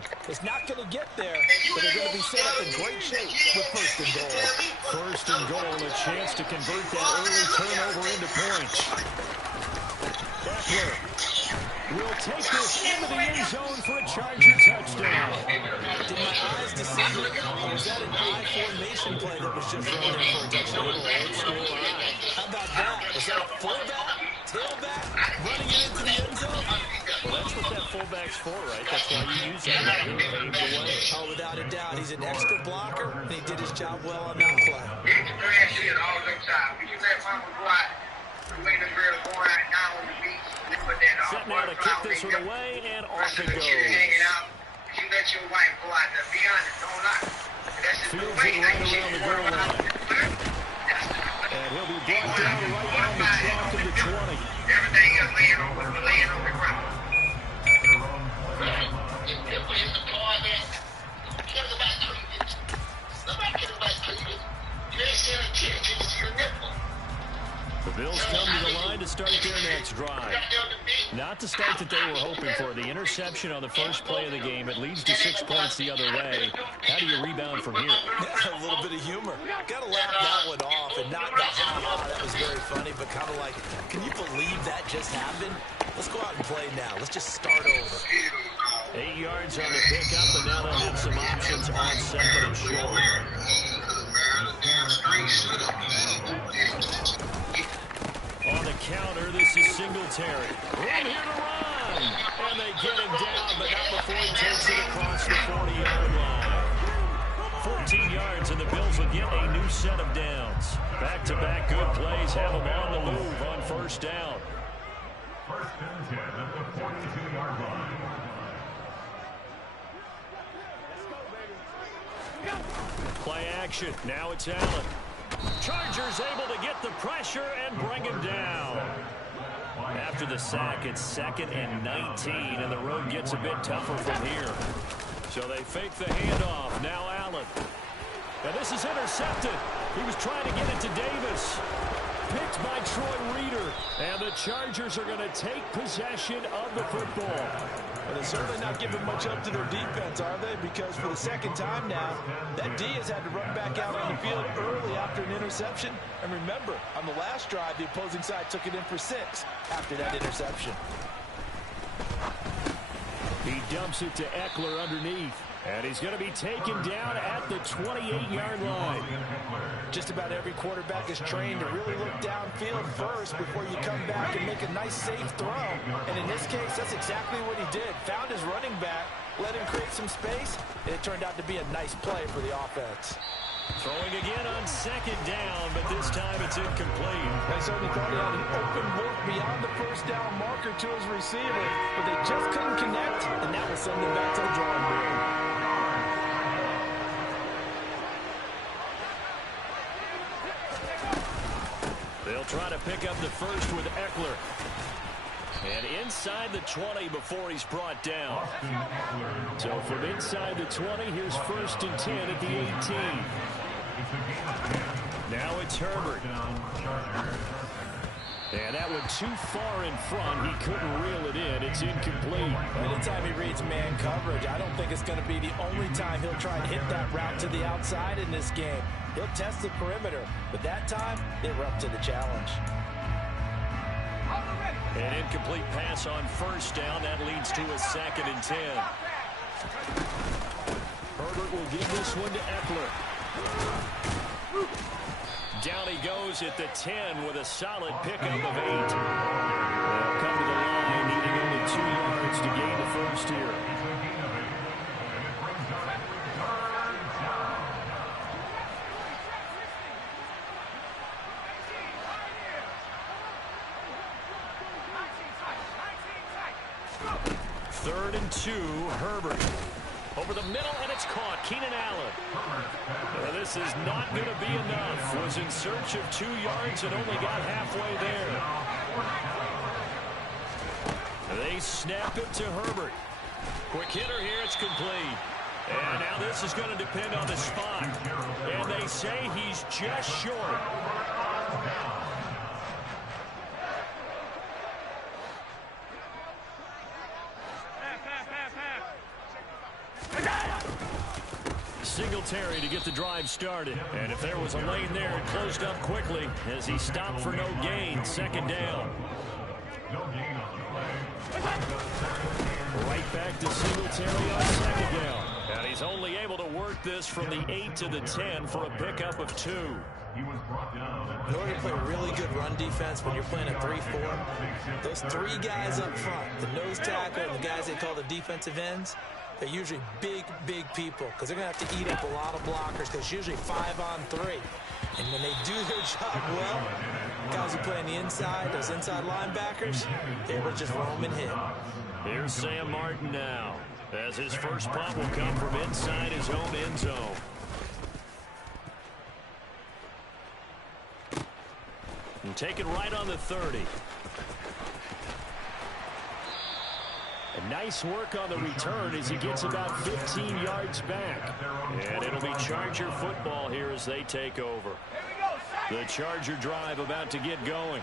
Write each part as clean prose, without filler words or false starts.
conversion. It's not going to get there, but they're going to be set up in great shape with first and goal. First and goal, a chance to convert that early turnover into points. Eckler will take this into the end zone for a Charger touchdown. Did my eyes deceive me, or was that an eye formation play that was just thrown there for a touchdown? Old school eye. How about that? Was that a fullback, tailback, running it into the end zone? Well, that's what that fullback's for, right? That's why you use that right here. Pave the way. Oh, without a doubt. He's an extra blocker, and he did his job well on that play. Set now to kick this one away, and off it goes. Fields it right around the goal line. And he'll be brought down right on the clock of the 20. Everything is laying on the ground. The Bills come to the line to start their next drive. Not the start that they were hoping for. The interception on the first play of the game. It leads to 6 points the other way. How do you rebound from here? A little bit of humor. Got to laugh that one off and not the ha-ha. That was very funny, but kind of like, can you believe that just happened? Let's go out and play now. Let's just start over. 8 yards on the pickup, and now they'll have some options on second and short. On the counter, this is Singletary. Room here to run. And they get him down, but not before he takes it across the 40-yard line. 14 yards, and the Bills will get a new set of downs. Back-to-back good plays have them on the move on first down. First and 10 at the 42-yard line. Play action. Now it's Allen. Chargers able to get the pressure and bring him down. After the sack, it's 2nd and 19, and the road gets a bit tougher from here. So they fake the handoff. Now Allen. Now this is intercepted. He was trying to get it to Davis. Picked by Troy Reeder. And the Chargers are going to take possession of the football. Well, they're certainly not giving much up to their defense, are they? Because for the second time now, that D has had to run back out on the field early after an interception. And remember, on the last drive, the opposing side took it in for 6 after that interception. He dumps it to Eckler underneath. And he's going to be taken down at the 28-yard line. Just about every quarterback is trained to really look downfield first before you come back and make a nice, safe throw. And in this case, that's exactly what he did. Found his running back, let him create some space, and it turned out to be a nice play for the offense. Throwing again on 2nd down, but this time it's incomplete. They certainly thought he had an open look beyond the first down marker to his receiver, but they just couldn't connect, and that will send them back to the drawing board. They'll try to pick up the first with Eckler. And inside the 20 before he's brought down. So from inside the 20, here's 1st and 10 at the 18. Now it's Herbert. And that went too far in front. He couldn't reel it in. It's incomplete. Anytime he reads man coverage, I don't think it's going to be the only time he'll try and hit that route to the outside in this game. He'll test the perimeter, but that time, they were up to the challenge. An incomplete pass on first down. That leads to a 2nd and 10. Herbert will give this one to Eckler. Down he goes at the 10 with a solid pickup of 8. They'll come to the line, needing only 2 yards to gain the first here. Third and 2, Herbert. Over the middle, and it's caught. Keenan Allen. Now, this is not going to be enough. Was in search of 2 yards and only got halfway there. They snap it to Herbert. Quick hitter here. It's complete. And now this is going to depend on the spot. And they say he's just short. Singletary to get the drive started. And if there was a lane there, it closed up quickly as he stopped for no gain. Second down. No gain on the play. Right back to Singletary on second down. And he's only able to work this from the 8 to the 10 for a pickup of 2. He was brought down. In order to play really good run defense when you're playing a 3-4, those 3 guys up front, the nose tackle and the guys they call the defensive ends, they're usually big, big people because they're going to have to eat up a lot of blockers because it's usually 5-on-3. And when they do their job well, guys who play on the inside, those inside linebackers, they will just roam and hit. Here's Sam Martin now, as his first punt will come from inside his own end zone. And take it right on the 30. And nice work on the return as he gets about 15 yards back. And it'll be Charger football here as they take over. The Charger drive about to get going.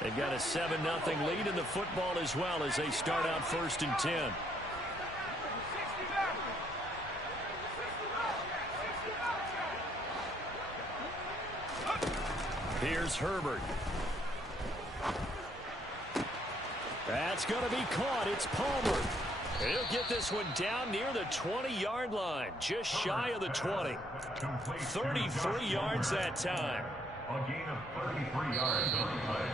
They've got a 7-0 lead in the football as well as they start out 1st and 10. Here's Herbert. That's going to be caught. It's Palmer. And he'll get this one down near the 20-yard line, just shy of the 20. 33 yards that time. A gain of 33 yards on the play.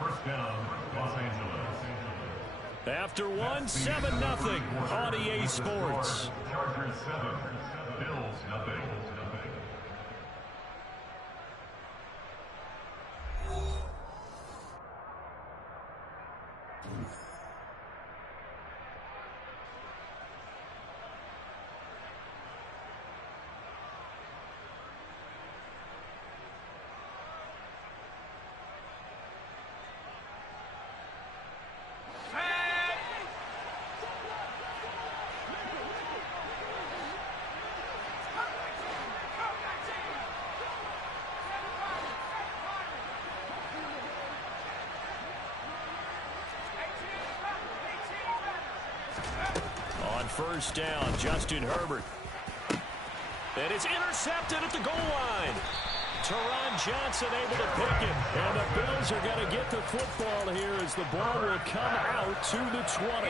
First down, Los Angeles. After one, 7-0 on EA Sports. Chargers 7, Bills nothing. First down, Justin Herbert. And it's intercepted at the goal line. Teron Johnson able to pick it. And the Bills are going to get the football here as the ball will come out to the 20.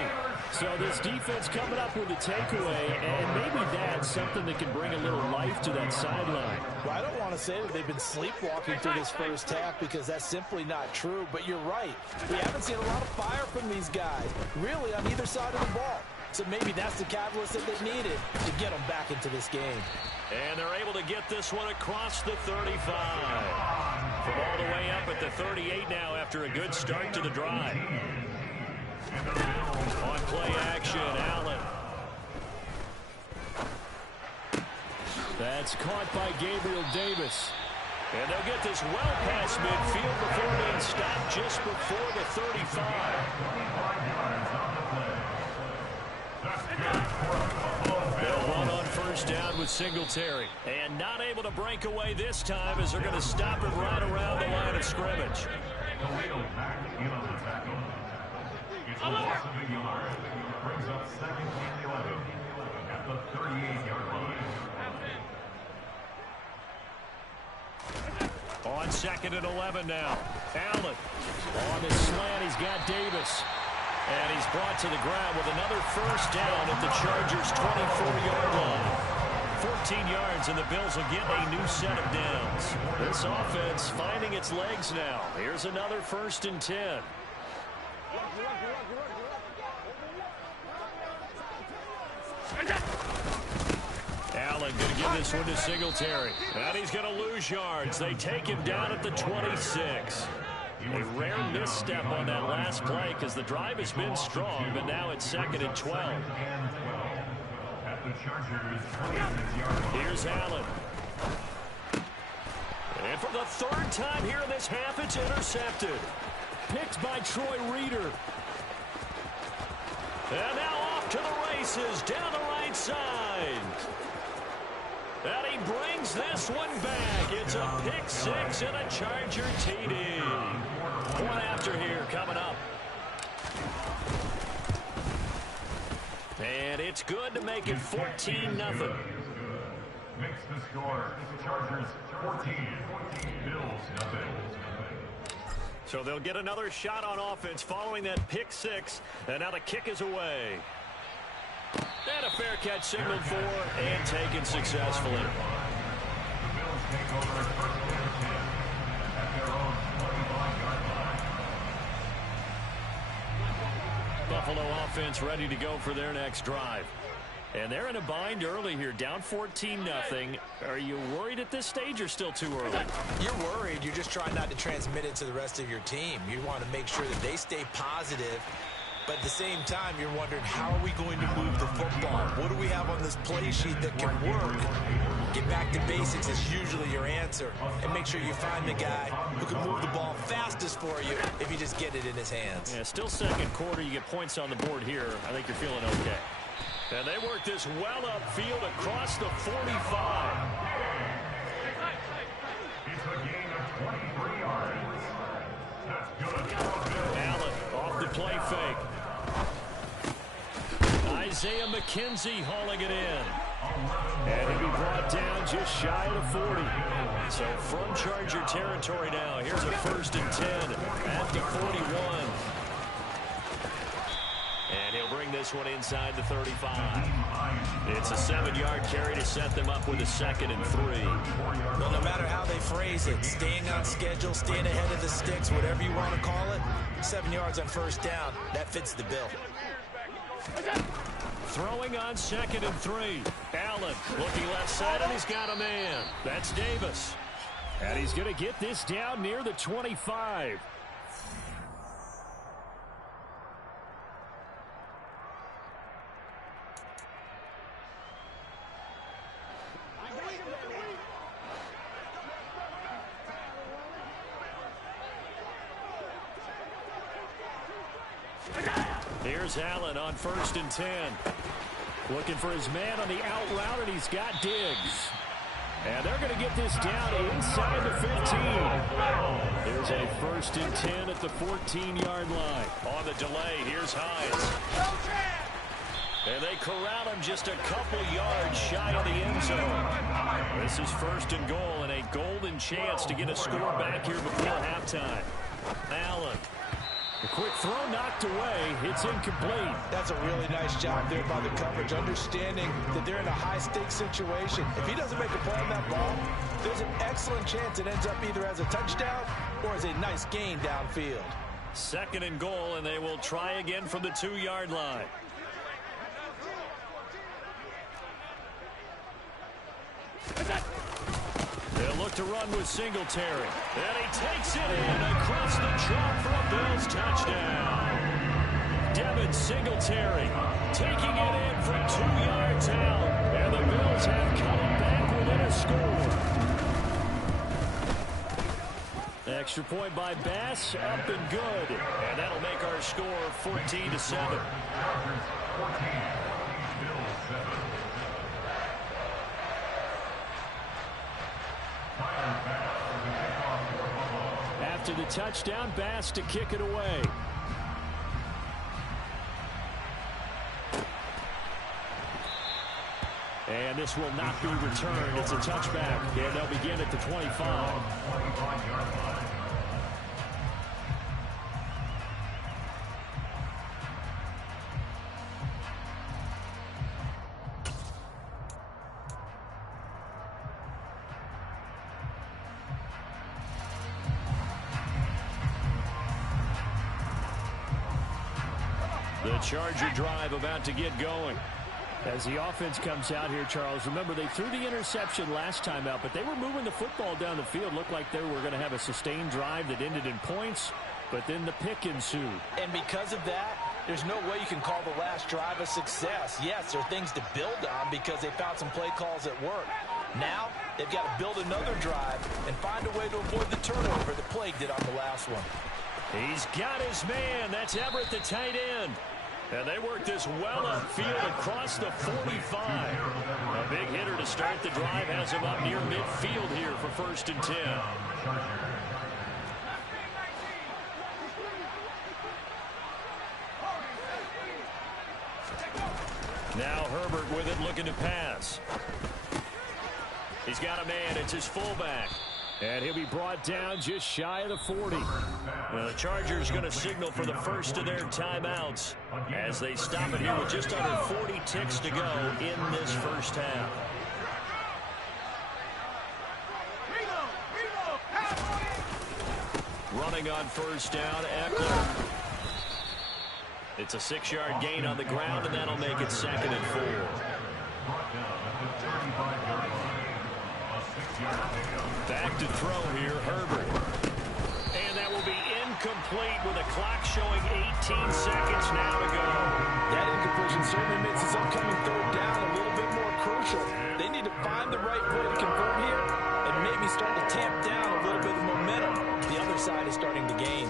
So this defense coming up with a takeaway, and maybe that's something that can bring a little life to that sideline. Well, I don't want to say that they've been sleepwalking through this first half because that's simply not true, but you're right. We haven't seen a lot of fire from these guys, really on either side of the ball. So maybe that's the catalyst that they needed to get them back into this game. And they're able to get this one across the 35. From all the way up at the 38 now after a good start to the drive. On play action, Allen. That's caught by Gabriel Davis. And they'll get this well past midfield before being stopped just before the 35. They'll run on first down with Singletary. And not able to break away this time as they're going to stop it right around the line of scrimmage. It's a loss of a yard. Brings up second and 11 at the 38-yard line. On second and 11 now. Allen on the slant. He's got Davis. And he's brought to the ground with another first down at the Chargers' 24-yard line. 14 yards, and the Bills will get a new set of downs. This offense finding its legs now. Here's another 1st and 10. Allen going to give this one to Singletary. And he's going to lose yards. They take him down at the 26. A rare misstep on that last play because the drive has been strong, but now it's 2nd and 12. Here's Allen. And for the 3rd time here in this half, it's intercepted. Picked by Troy Reeder. And now off to the races down the right side. And he brings this one back. It's a pick 6 and a Charger TD. One after here coming up. And it's good to make it 14-0. makes the score. Chargers 14, Bills nothing. So they'll get another shot on offense following that pick six. And now the kick is away. And a fair catch signaled for and taken successfully. The Bills take over first and 10 at their own 25-yard line. Buffalo offense ready to go for their next drive. And they're in a bind early here, down 14-0. Are you worried at this stage or still too early? You're worried. You're just trying not to transmit it to the rest of your team. You want to make sure that they stay positive. But at the same time, you're wondering, how are we going to move the football? What do we have on this play sheet that can work? Get back to basics is usually your answer. And make sure you find the guy who can move the ball fastest for you if you just get it in his hands. Yeah, still second quarter. You get points on the board here. I think you're feeling okay. And they work this well upfield across the 45. It's a gain of 23 yards. That's good. Allen off the play fake. Isaiah McKenzie hauling it in. And he'll be brought down just shy of the 40. So from Charger territory now, here's a 1st and 10 at the 41. And he'll bring this one inside the 35. It's a 7-yard carry to set them up with a 2nd and 3. Well, no matter how they phrase it, staying on schedule, staying ahead of the sticks, whatever you want to call it, 7 yards on 1st down, that fits the bill. Throwing on 2nd and 3. Allen looking left side, and he's got a man. That's Davis. And he's going to get this down near the 25. Here's Allen on 1st and 10. Looking for his man on the out route, and he's got Diggs. And they're going to get this down inside the 15. There's a 1st and 10 at the 14-yard line. On the delay, here's Hines. And they corral him just a couple yards shy of the end zone. This is 1st and goal, and a golden chance to get a score back here before halftime. Allen. A quick throw knocked away. It's incomplete. That's a really nice job there by the coverage, understanding that they're in a high-stakes situation. If he doesn't make a play on that ball, there's an excellent chance it ends up either as a touchdown or as a nice gain downfield. 2nd and goal, and they will try again from the 2-yard line. They'll look to run with Singletary. And he takes it in across the chalk for a Bills touchdown. Devin Singletary taking it in from 2 yards out. And the Bills have come back within a score. Extra point by Bass, up and good. And that'll make our score 14-7. Chargers 14, Bills 7. After the touchdown, Bass to kick it away. And this will not be returned. It's a touchback. And they'll begin at the 25. The Charger drive about to get going. As the offense comes out here, Charles, remember they threw the interception last time out, but they were moving the football down the field. Looked like they were going to have a sustained drive that ended in points, but then the pick ensued. And because of that, there's no way you can call the last drive a success. Yes, there are things to build on because they found some play calls that work. Now, they've got to build another drive and find a way to avoid the turnover that plagued it on the last one. He's got his man. That's Everett, the tight end. And they work this well upfield across the 45. A big hitter to start the drive has him up near midfield here for 1st and 10. Now Herbert with it, looking to pass. He's got a man. It's his fullback. And he'll be brought down just shy of the 40. Now the Chargers going to signal for the first of their timeouts as they stop it here with just under 40 ticks to go in this first half. Running on first down, Eckler. It's a 6-yard gain on the ground, and that'll make it 2nd and 4. Back to throw here, Herbert. And that will be incomplete with a clock showing 18 seconds now to go. That incompletion certainly makes this upcoming third down a little bit more crucial. They need to find the right way to convert here and maybe start to tamp down a little bit of momentum. The other side is starting to gain.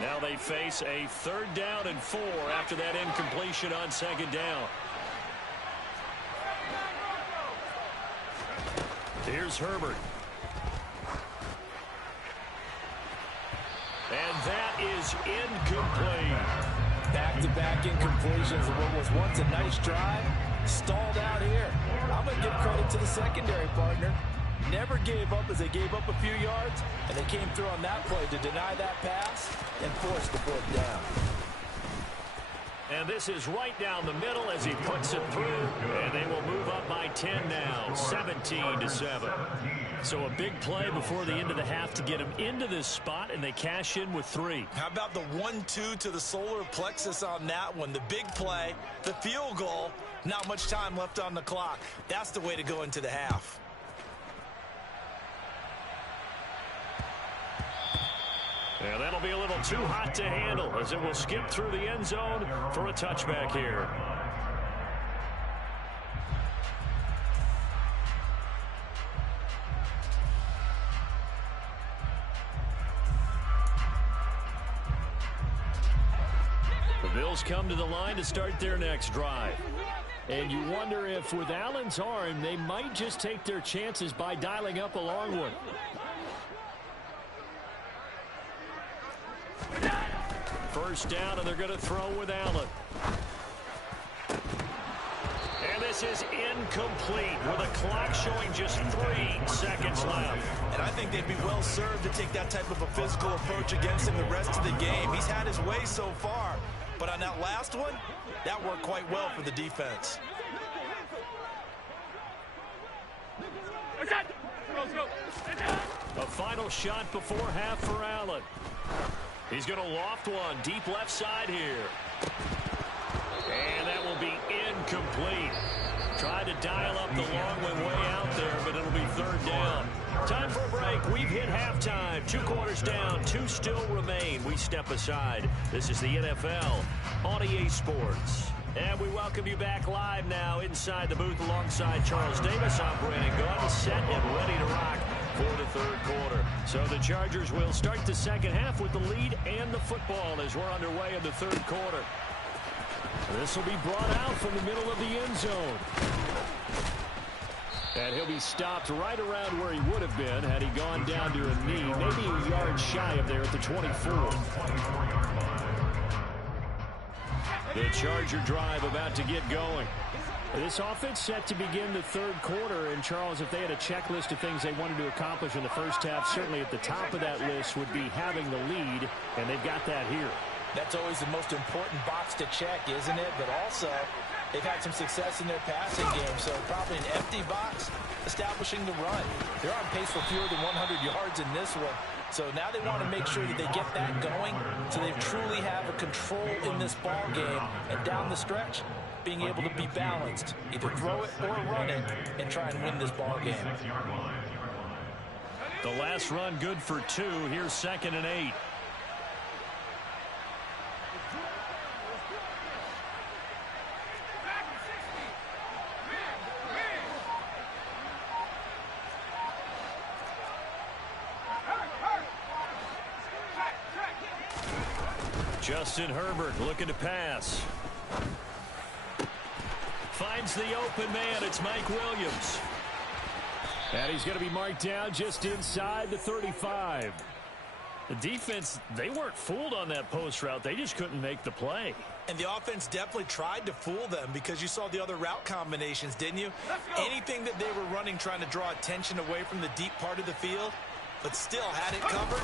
Now they face a 3rd down and 4 after that incompletion on 2nd down. Here's Herbert. And that is incomplete. Back-to-back incompletions of what was once a nice drive. Stalled out here. I'm going to give credit to the secondary partner. Never gave up as they gave up a few yards, and they came through on that play to deny that pass and force the 4th down. And this is right down the middle as he puts it through, and they will move up by 10 now, 17-7. So a big play before the end of the half to get him into this spot, and they cash in with 3. How about the 1-2 to the solar plexus on that one? The big play, the field goal, not much time left on the clock. That's the way to go into the half. And that'll be a little too hot to handle as it will skip through the end zone for a touchback here. The Bills come to the line to start their next drive. And you wonder if with Allen's arm, they might just take their chances by dialing up a long one. First down, and they're going to throw with Allen. And this is incomplete with a clock showing just 3 seconds left. And I think they'd be well served to take that type of a physical approach against him the rest of the game. He's had his way so far, but on that last one, that worked quite well for the defense. A final shot before half for Allen. He's going to loft one deep left side here. And that will be incomplete. Tried to dial up the long one way out there, but it'll be 3rd down. Time for a break. We've hit halftime. 2 quarters down. 2 still remain. We step aside. This is the NFL on EA Sports. And we welcome you back live now inside the booth alongside Charles Davis. I'm Brandon Gunn, set and ready to rock for the 3rd quarter. So the Chargers will start the 2nd half with the lead and the football as we're underway in the 3rd quarter. This will be brought out from the middle of the end zone. And he'll be stopped right around where he would have been had he gone down to a knee, maybe a yard shy of there at the 24. The Charger drive about to get going. This offense set to begin the 3rd quarter. And, Charles, if they had a checklist of things they wanted to accomplish in the first half, certainly at the top of that list would be having the lead, and they've got that here. That's always the most important box to check, isn't it? But also, they've had some success in their passing game, so probably an empty box establishing the run. They're on pace for fewer than 100 yards in this one. So now they want to make sure that they get that going so they truly have a control in this ball game. And down the stretch, being able to be balanced, either throw it or run it, and try and win this ball game. The last run good for 2. Here's 2nd and 8. Justin Herbert looking to pass. Finds the open man. It's Mike Williams. And he's going to be marked down just inside the 35. The defense, they weren't fooled on that post route. They just couldn't make the play. And the offense definitely tried to fool them because you saw the other route combinations, didn't you? Anything that they were running trying to draw attention away from the deep part of the field, but still had it covered,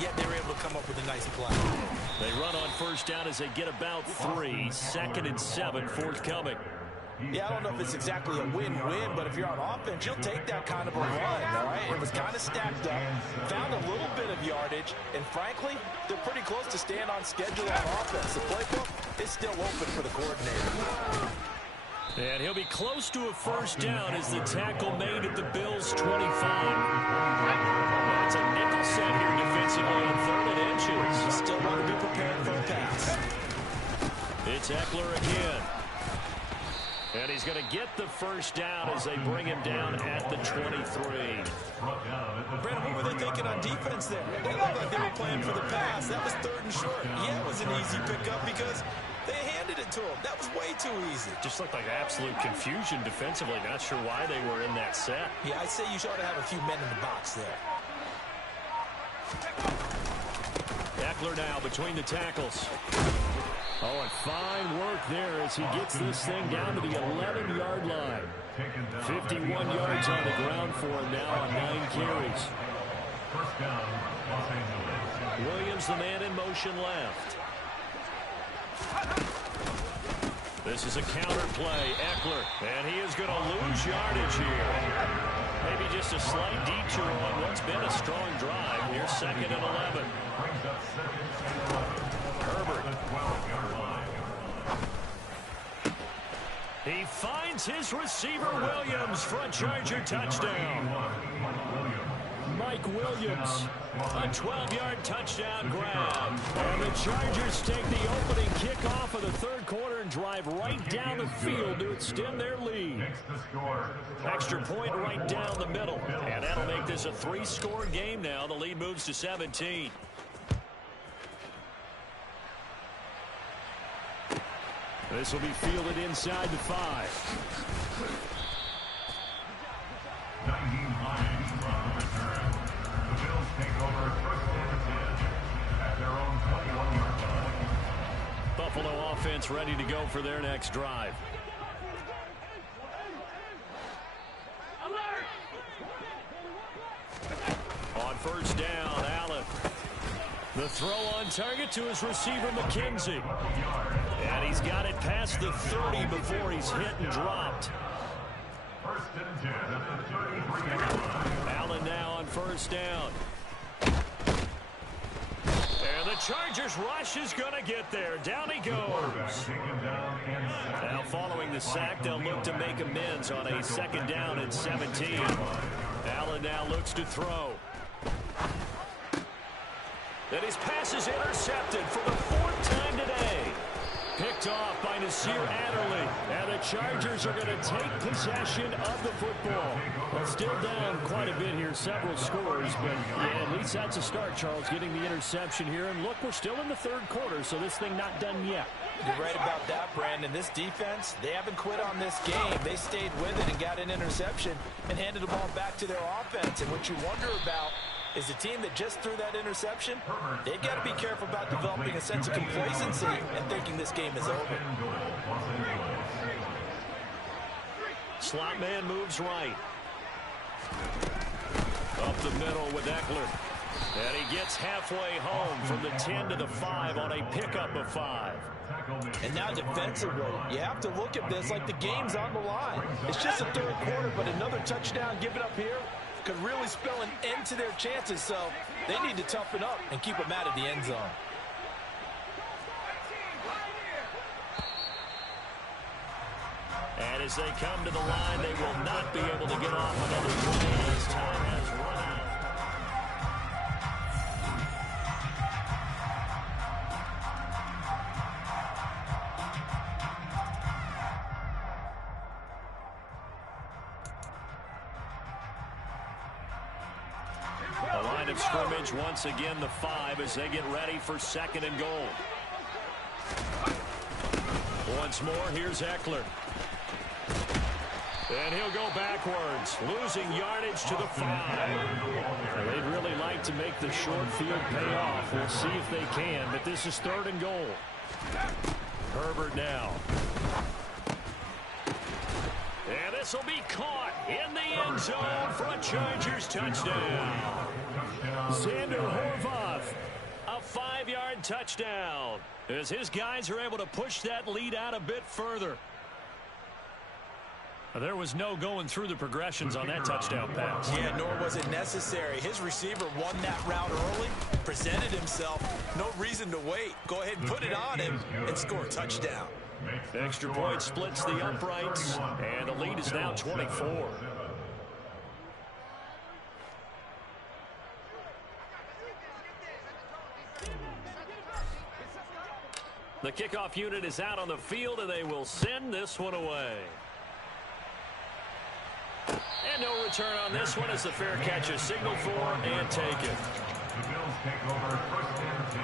yet they were able to come up with a nice play. They run on first down as they get about 3. 2nd and 7 forthcoming. Yeah, I don't know if it's exactly a win-win, but if you're on offense, you'll take that kind of a run, all right? It was kind of stacked up, found a little bit of yardage, and frankly, they're pretty close to staying on schedule on offense. The playbook is still open for the coordinator. And he'll be close to a first down as the tackle made at the Bills' 25. That's a nickel set here defensively on 3rd and inches. Still want to be prepared for a pass. It's Eckler again. And he's going to get the first down as they bring him down at the 23. Brandon, what were they thinking on defense there? They looked like they were playing for the pass. That was 3rd and short. Yeah, it was an easy pickup because they handed it to him. That was way too easy. Just looked like absolute confusion defensively. Not sure why they were in that set. Yeah, I'd say you ought to have a few men in the box there. Eckler now between the tackles. Oh, and fine work there as he gets this thing down to the 11-yard line. 51 yards on the ground for him now on 9 carries. First down, Los Angeles. Williams, the man in motion left. This is a counter play. Eckler, and he is going to lose yardage here. Maybe just a slight detour on what's been a strong drive. Here's 2nd and 11. Herbert. He finds his receiver, Williams, for a Charger touchdown. Mike Williams, a 12-yard touchdown grab. And the Chargers take the opening kickoff of the 3rd quarter and drive right down the field to extend their lead. Extra point right down the middle. And that'll make this a 3-score game now. The lead moves to 17. This will be fielded inside the 5. 19 lines from the return. The Bills take over 1st and 10 at their own 21-yard line. Buffalo offense ready to go for their next drive. On first down, Allen. The throw on target to his receiver, McKenzie. And he's got it past the 30 before he's hit and dropped. 1st and 10 at the 33-yard line. Allen now on first down. And the Chargers rush is going to get there. Down he goes. Now following the sack, they'll look to make amends on a 2nd down and 17. Allen now looks to throw. And his pass is intercepted for the 4th time today. Picked off by Nasir Adderley. And the Chargers are going to take possession of the football. Well, still down quite a bit here, several scores. But yeah, at least that's a start, Charles, getting the interception here. And look, we're still in the 3rd quarter, so this thing not done yet. You're right about that, Brandon. This defense, they haven't quit on this game. They stayed with it and got an interception and handed the ball back to their offense. And what you wonder about is the team that just threw that interception, they've got to be careful about developing a sense of complacency and thinking this game is over. Slot man moves right. Up the middle with Eckler. And he gets halfway home from the 10 to the 5 on a pickup of 5. And now defensively, you have to look at this like the game's on the line. It's just a 3rd quarter, but another touchdown given up here could really spell an end to their chances, so they need to toughen up and keep them out of the end zone. And as they come to the line, they will not be able to get off another play as time has run out. The line of scrimmage once again the 5 as they get ready for 2nd and goal. Once more, here's Eckler. And he'll go backwards, losing yardage to the 5. Now, they'd really like to make the short field pay off. We'll see if they can, but this is 3rd and goal. Herbert now. And this will be caught in the end zone for a Chargers touchdown. Xander Horvath, a 5-yard touchdown, as his guys are able to push that lead out a bit further. There was no going through the progressions on that touchdown pass. Yeah, nor was it necessary. His receiver won that route early, presented himself. No reason to wait. Go ahead and put it on him and score a touchdown. Extra point splits the uprights, and the lead is now 24. The kickoff unit is out on the field, and they will send this one away. And no return on this one as the fair catch is signaled for and taken. The Bills take over 1st and 10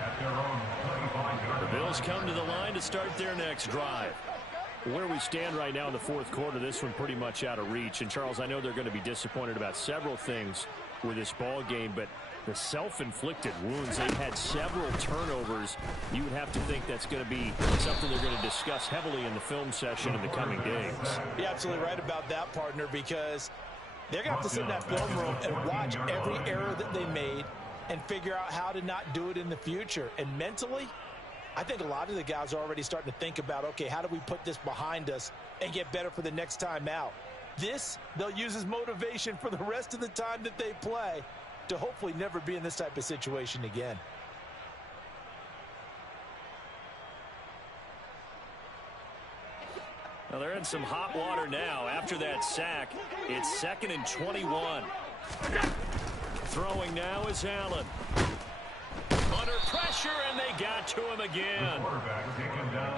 at their own 25-yard. The Bills come to the line to start their next drive. Where we stand right now in the 4th quarter, this one pretty much out of reach. And, Charles, I know they're going to be disappointed about several things with this ball game, but the self-inflicted wounds, they've had several turnovers. You would have to think that's going to be something they're going to discuss heavily in the film session in the coming days. You're absolutely right about that, partner, because they're going to have to sit in that film room and watch every error that they made and figure out how to not do it in the future. And mentally, I think a lot of the guys are already starting to think about, okay, how do we put this behind us and get better for the next time out? This, they'll use as motivation for the rest of the time that they play to hopefully never be in this type of situation again. Well, they're in some hot water now. After that sack, it's 2nd and 21. Throwing now is Allen. Under pressure, and they got to him again.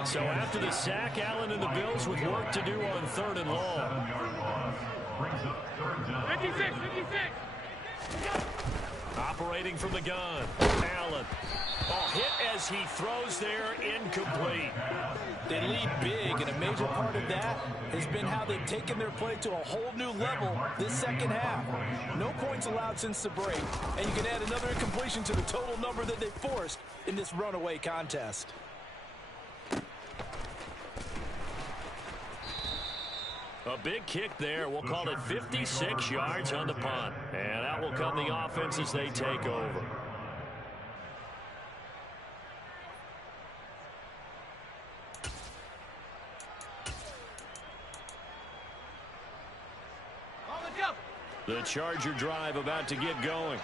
So after the sack, Allen and the Bills with work to do on 3rd and long. 56. Operating from the gun, Allen. Oh, hit as he throws there, incomplete. They lead big, and a major part of that has been how they've taken their play to a whole new level this second half. No points allowed since the break, and you can add another incompletion to the total number that they forced in this runaway contest. A big kick there. We'll call it 56 yards on the punt. And out will come the offense as they take over. The Charger drive about to get going.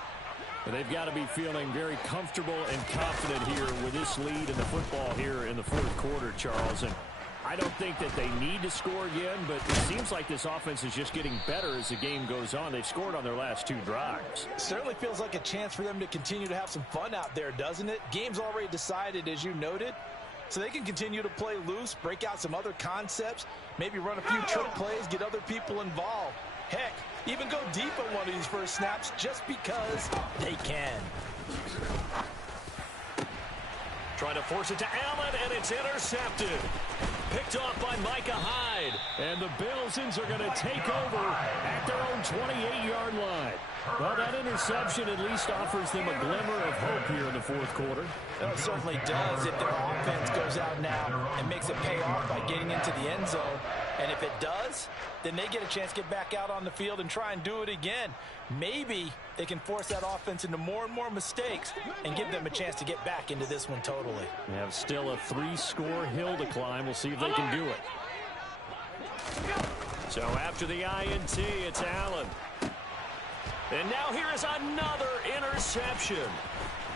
They've got to be feeling very comfortable and confident here with this lead in the football here in the 4th quarter, Charles. And I don't think that they need to score again, but it seems like this offense is just getting better as the game goes on. They've scored on their last 2 drives. Certainly feels like a chance for them to continue to have some fun out there, doesn't it? Game's already decided, as you noted, so they can continue to play loose, break out some other concepts, maybe run a few trick plays, get other people involved. Heck, even go deep on one of these first snaps just because they can. Trying to force it to Allen, and it's intercepted. Picked off by Micah Hyde. And the Bills are going to take over at their own 28-yard line. Well, that interception at least offers them a glimmer of hope here in the 4th quarter. It certainly does if their offense goes out now and makes it pay off by getting into the end zone. And if it does, then they get a chance to get back out on the field and try and do it again. Maybe they can force that offense into more and more mistakes and give them a chance to get back into this one totally. They have still a 3-score hill to climb. We'll see if they can do it. So after the INT, it's Allen. And now here is another interception.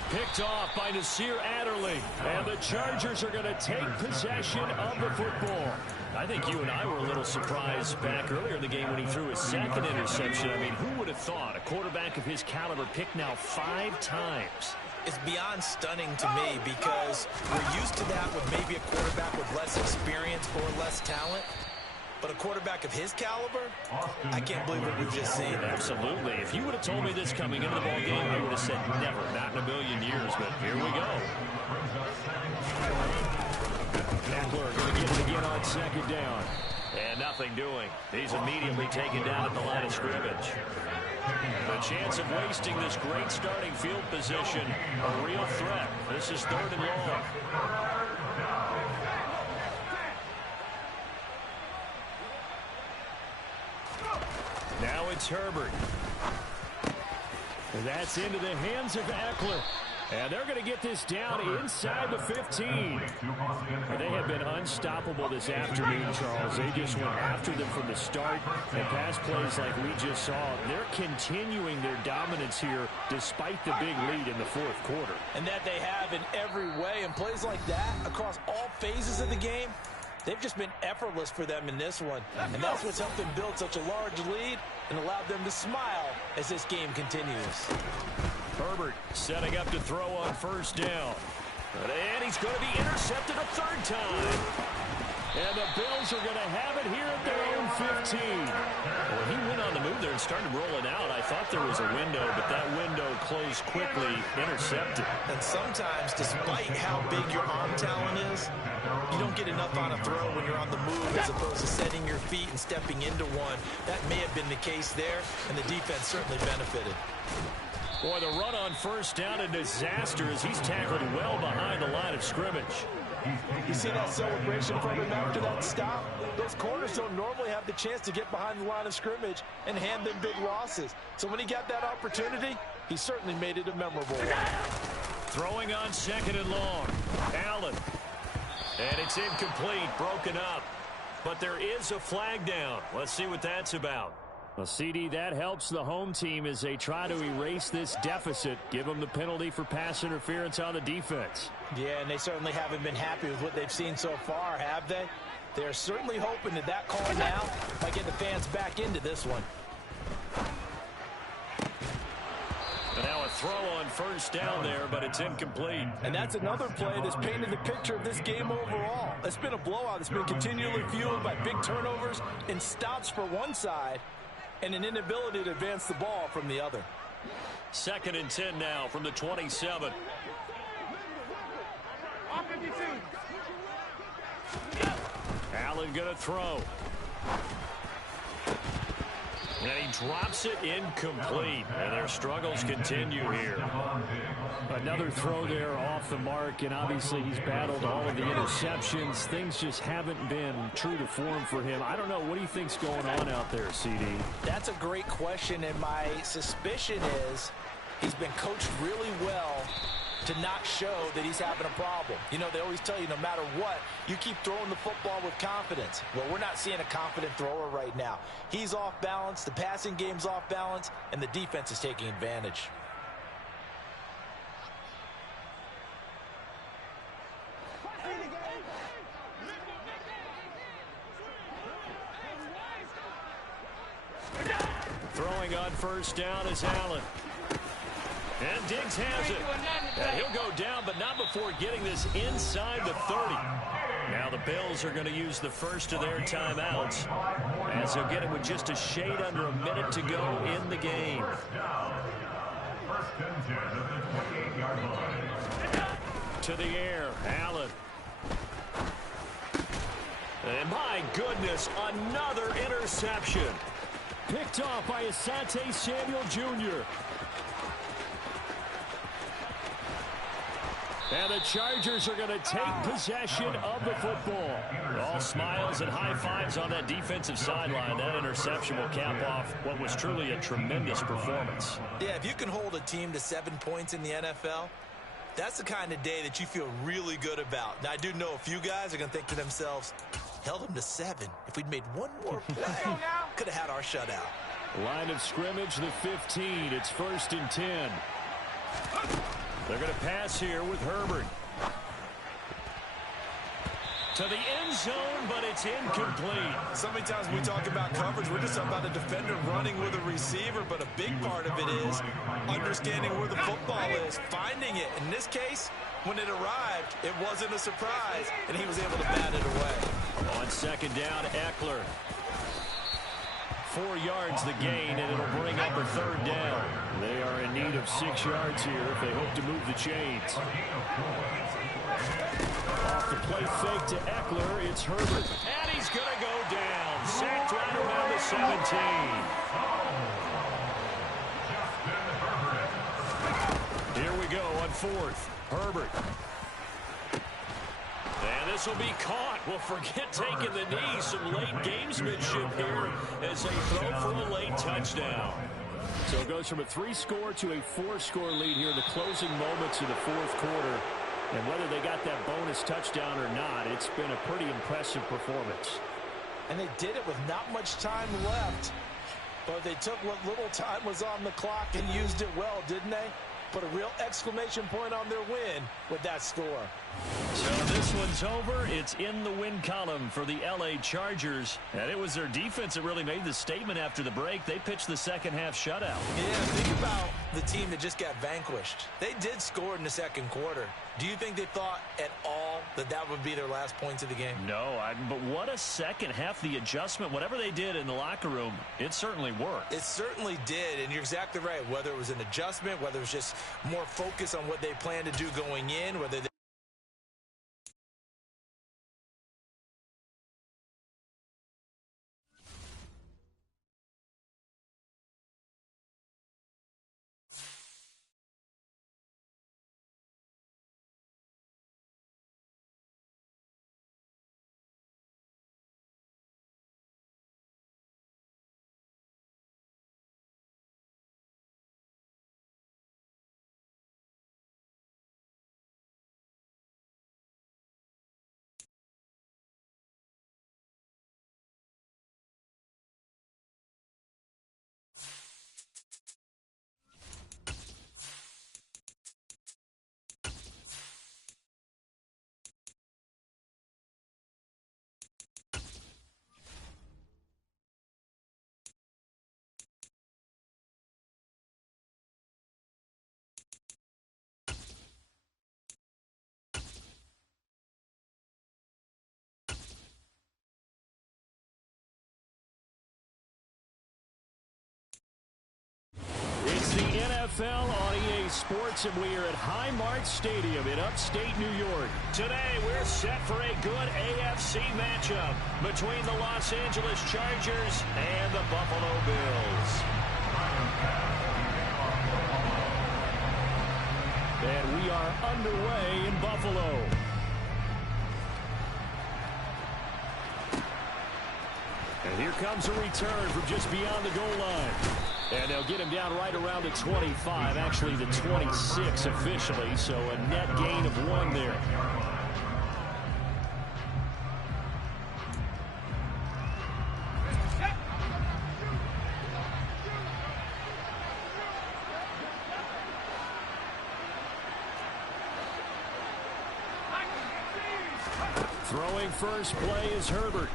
Picked off by Nasir Adderley. And the Chargers are going to take possession of the football. I think you and I were a little surprised back earlier in the game when he threw his 2nd interception. I mean, who would have thought a quarterback of his caliber picked now 5 times? It's beyond stunning to me because we're used to that with maybe a quarterback with less experience or less talent. But a quarterback of his caliber, I can't believe what we've just seen. Absolutely. If you would have told me this coming into the ball game, I would have said never, not in a million years. But here we go. Eckler going to get it again on 2nd down. And nothing doing. He's immediately taken down at the line of scrimmage. The chance of wasting this great starting field position, a real threat. This is 3rd and long. Now it's Herbert. And that's into the hands of Eckler. And they're going to get this down inside the 15. And they have been unstoppable this afternoon, Charles. They just went after them from the start. And pass plays like we just saw, they're continuing their dominance here despite the big lead in the 4th quarter. And that they have in every way. And plays like that across all phases of the game, they've just been effortless for them in this one. And that's what's helped them build such a large lead and allowed them to smile as this game continues. Herbert setting up to throw on 1st down. And he's going to be intercepted a 3rd time. And the Bills are going to have it here at their own 15. Well, he went on the move there and started rolling out. I thought there was a window, but that window closed quickly, intercepted. And sometimes, despite how big your arm talent is, you don't get enough on a throw when you're on the move as opposed to setting your feet and stepping into one. That may have been the case there, and the defense certainly benefited. Boy, the run on 1st down, a disaster as he's tackled well behind the line of scrimmage. You see that celebration from him after that stop? Those corners don't normally have the chance to get behind the line of scrimmage and hand them big losses. So when he got that opportunity, he certainly made it a memorable one. Throwing on 2nd and long. Allen. And it's incomplete, broken up. But there is a flag down. Let's see what that's about. Well, CD, that helps the home team as they try to erase this deficit. Give them the penalty for pass interference on the defense. Yeah, and they certainly haven't been happy with what they've seen so far, have they? They're certainly hoping that that call now might get the fans back into this one. And now a throw on 1st down there, but it's incomplete. And that's another play that's painted the picture of this game overall. It's been a blowout. It's been continually fueled by big turnovers and stops for one side and an inability to advance the ball from the other. 2nd and 10 now from the 27. Allen going to throw. And he drops it incomplete. And their struggles continue here. Another throw there off the mark, and obviously he's battled all of the interceptions. Things just haven't been true to form for him. I don't know. What do you think's going on out there, CD? That's a great question, and my suspicion is he's been coached really well to not show that he's having a problem. You know, they always tell you no matter what, you keep throwing the football with confidence. Well, we're not seeing a confident thrower right now. He's off balance, the passing game's off balance, and the defense is taking advantage. Throwing on 1st down is Allen. And Diggs has it. He'll go down, but not before getting this inside the 30. Now the Bills are going to use the first of their timeouts, as they'll get it with just a shade under a minute to go in the game. To the air, Allen. And my goodness, another interception. Picked off by Asante Samuel Jr. And the Chargers are going to take possession of the football. All smiles and high fives on that defensive sideline. That interception will cap off what was truly a tremendous performance. Yeah, if you can hold a team to 7 points in the NFL, that's the kind of day that you feel really good about. Now, I do know a few guys are going to think to themselves, held them to 7. If we'd made one more play, could have had our shutout. Line of scrimmage, the 15. It's 1st and 10. They're going to pass here with Herbert. To the end zone, but it's incomplete. So many times when we talk about coverage, we're just talking about a defender running with a receiver, but a big part of it is understanding where the football is, finding it. In this case, when it arrived, it wasn't a surprise, and he was able to bat it away. On 2nd down, Eckler. 4 yards the gain, and it'll bring up a 3rd down. They are in need of 6 yards here if they hope to move the chains. Off the play fake to Eckler, it's Herbert. And he's going to go down. 17. Here we go on fourth. Herbert. And this will be caught. Well, forget taking the knee. Some late gamesmanship here as they throw for a late touchdown. So it goes from a 3-score to a 4-score lead here in the closing moments of the fourth quarter. And whether they got that bonus touchdown or not, it's been a pretty impressive performance. And they did it with not much time left. But they took what little time was on the clock and used it well, didn't they? Put a real exclamation point on their win with that score. So this one's over. It's in the win column for the L.A. Chargers. And it was their defense that really made the statement after the break. They pitched the second-half shutout. Yeah, think about the team that just got vanquished. They did score in the second quarter. Do you think they thought at all that that would be their last points of the game? No, but what a second half. The adjustment, whatever they did in the locker room, it certainly worked. It certainly did, and you're exactly right. Whether it was an adjustment, whether it was just more focus on what they planned to do going in, whether they It's the NFL on EA Sports, and we are at Highmark Stadium in upstate New York. Today, we're set for a good AFC matchup between the Los Angeles Chargers and the Buffalo Bills. And we are underway in Buffalo. And here comes a return from just beyond the goal line. And they'll get him down right around the 25, actually the 26 officially, so a net gain of 1 there. Throwing first play is Herbert.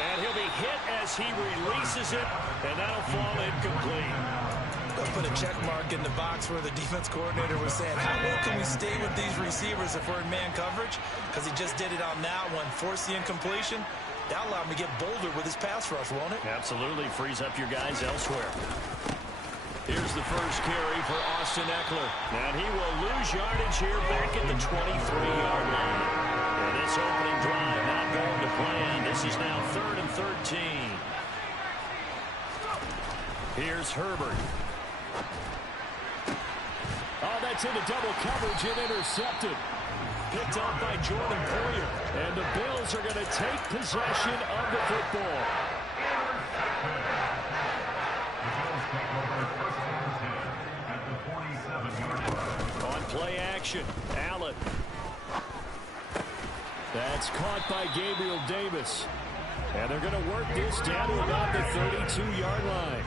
And he'll be hit as he releases it, and that'll fall incomplete. They'll put a check mark in the box where the defense coordinator was saying, how well can we stay with these receivers if we're in man coverage? Because he just did it on that one, forced the incompletion. That'll allow him to get bolder with his pass rush, won't it? Absolutely. Frees up your guys elsewhere. Here's the first carry for Austin Eckler. And he will lose yardage here back at the 23-yard line. And this opening drive not going to plan. This is now 3rd and 13. Here's Herbert. Oh, that's into double coverage and intercepted. Picked up by Jordan Poyer. And the Bills are going to take possession of the football. On play action, Allen. That's caught by Gabriel Davis. And they're going to work this down to about the 32-yard line.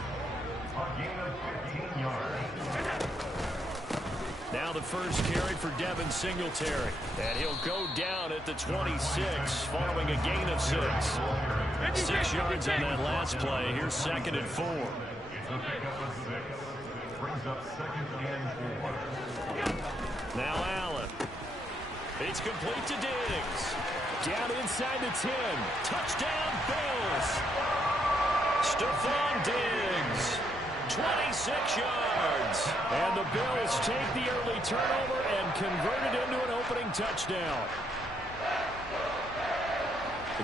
Now the first carry for Devin Singletary. And he'll go down at the 26 following a gain of 6. 6 yards on that last play. Here's 2nd and 4. Now Allen. It's complete to Diggs. Down inside the 10. Touchdown Bills. Stephon Diggs. 26 yards. And the Bills take the early turnover and convert it into an opening touchdown.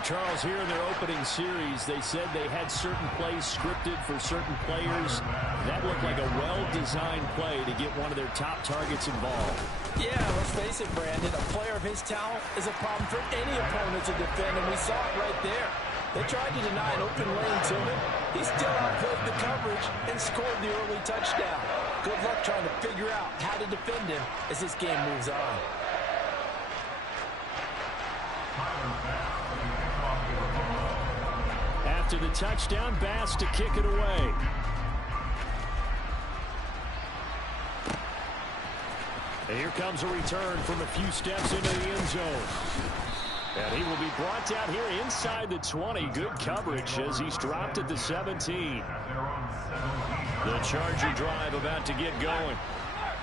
Charles, here in their opening series, they said they had certain plays scripted for certain players. That looked like a well-designed play to get one of their top targets involved. Yeah, let's face it, Brandon. A player of his talent is a problem for any opponent to defend, and we saw it right there. They tried to deny an open lane to him. He still outplayed the coverage and scored the early touchdown. Good luck trying to figure out how to defend him as this game moves on. After the touchdown, Bass to kick it away. And here comes a return from a few steps into the end zone. And he will be brought down here inside the 20. Good coverage as he's dropped at the 17. The Charger drive about to get going.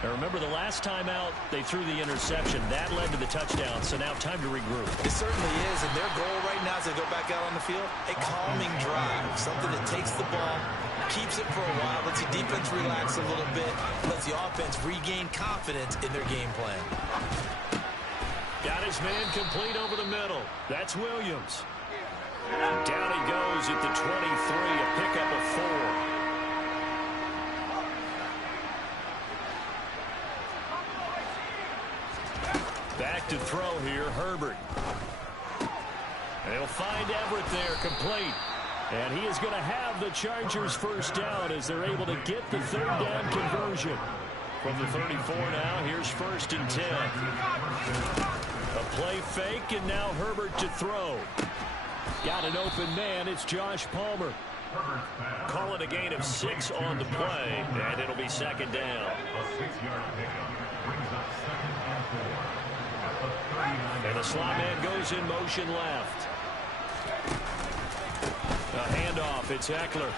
Now remember, the last time out, they threw the interception. That led to the touchdown, so now time to regroup. It certainly is, and their goal right now as they go back out on the field, a calming drive, something that takes the ball, keeps it for a while, lets the defense relax a little bit, lets the offense regain confidence in their game plan. Got his man complete over the middle. That's Williams. Down he goes at the 23, a pickup of 4. Back to throw here, Herbert. And he'll find Everett there, complete. And he is going to have the Chargers first down as they're able to get the third down conversion. From the 34 now, here's 1st and 10. A play fake, and now Herbert to throw. Got an open man. It's Josh Palmer. Call it a gain of 6 on the play, and it'll be 2nd down. A 6-yard pickup brings up 2nd and 4. And the slot man goes in motion left. A handoff, it's Eckler.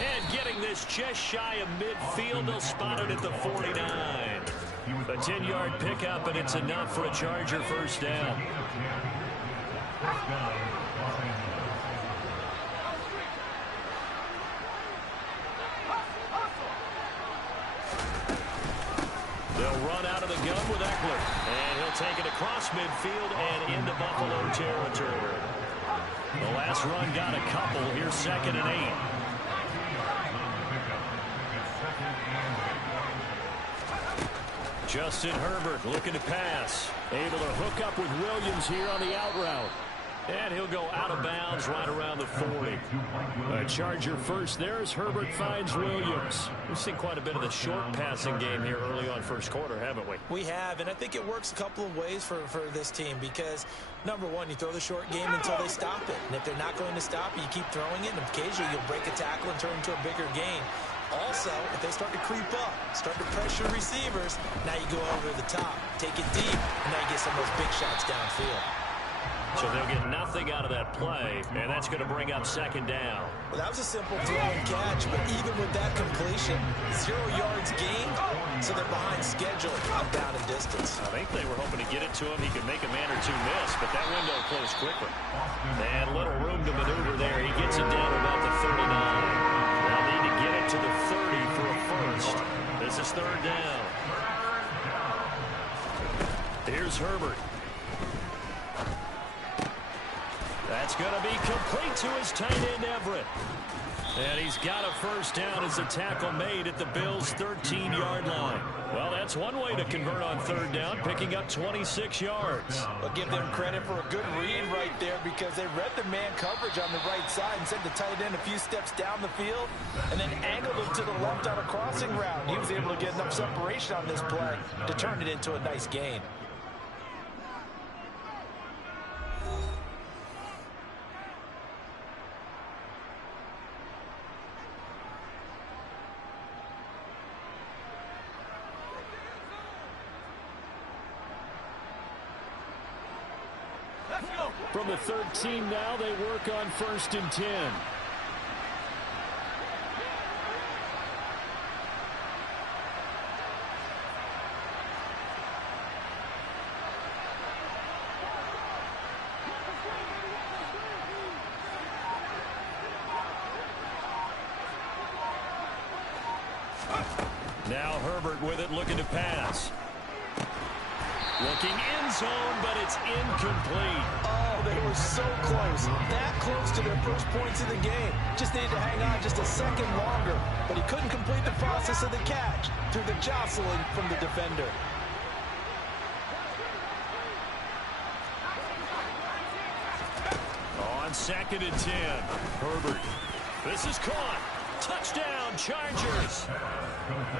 And getting this just shy of midfield, they'll spot it at the 49. A 10-yard pickup, and it's enough for a Charger first down. They'll run out of the gun with Eckler. And he'll take it across midfield and into Buffalo territory. The last run got a couple. Here's 2nd and 8. Justin Herbert looking to pass. Able to hook up with Williams here on the out route. And he'll go out of bounds right around the 40. A Charger first. There's Herbert finds Williams. We've seen quite a bit of the short passing game here early on first quarter, haven't we? We have, and I think it works a couple of ways for this team because, number one, you throw the short game until they stop it. And if they're not going to stop it, you keep throwing it, and occasionally you'll break a tackle and turn into a bigger gain. Also, if they start to creep up, start to pressure receivers, now you go over the top, take it deep, and now you get some of those big shots downfield. So they'll get nothing out of that play, and that's going to bring up 2nd down. Well, that was a simple throw and catch, but even with that completion, 0 yards gained, so they're behind schedule on down and distance. I think they were hoping to get it to him. He could make a man or two miss, but that window closed quickly. And little room to maneuver there. He gets it down about the 39. They'll need to get it to the 30 for a first. This is 3rd down. Here's Herbert. That's going to be complete to his tight end, Everett. And he's got a first down as the tackle made at the Bills' 13-yard line. Well, that's one way to convert on 3rd down, picking up 26 yards. I'll give them credit for a good read right there because they read the man coverage on the right side and sent the tight end a few steps down the field and then angled him to the left on a crossing route. He was able to get enough separation on this play to turn it into a nice gain. From the 13 now, they work on 1st and 10. Now Herbert with it, looking to pass. Looking end zone, but it's incomplete. Oh, they were so close. That close to their first points of the game. Just needed to hang on just a second longer. But he couldn't complete the process of the catch through the jostling from the defender. On 2nd and 10, Herbert. This is caught. Touchdown, Chargers.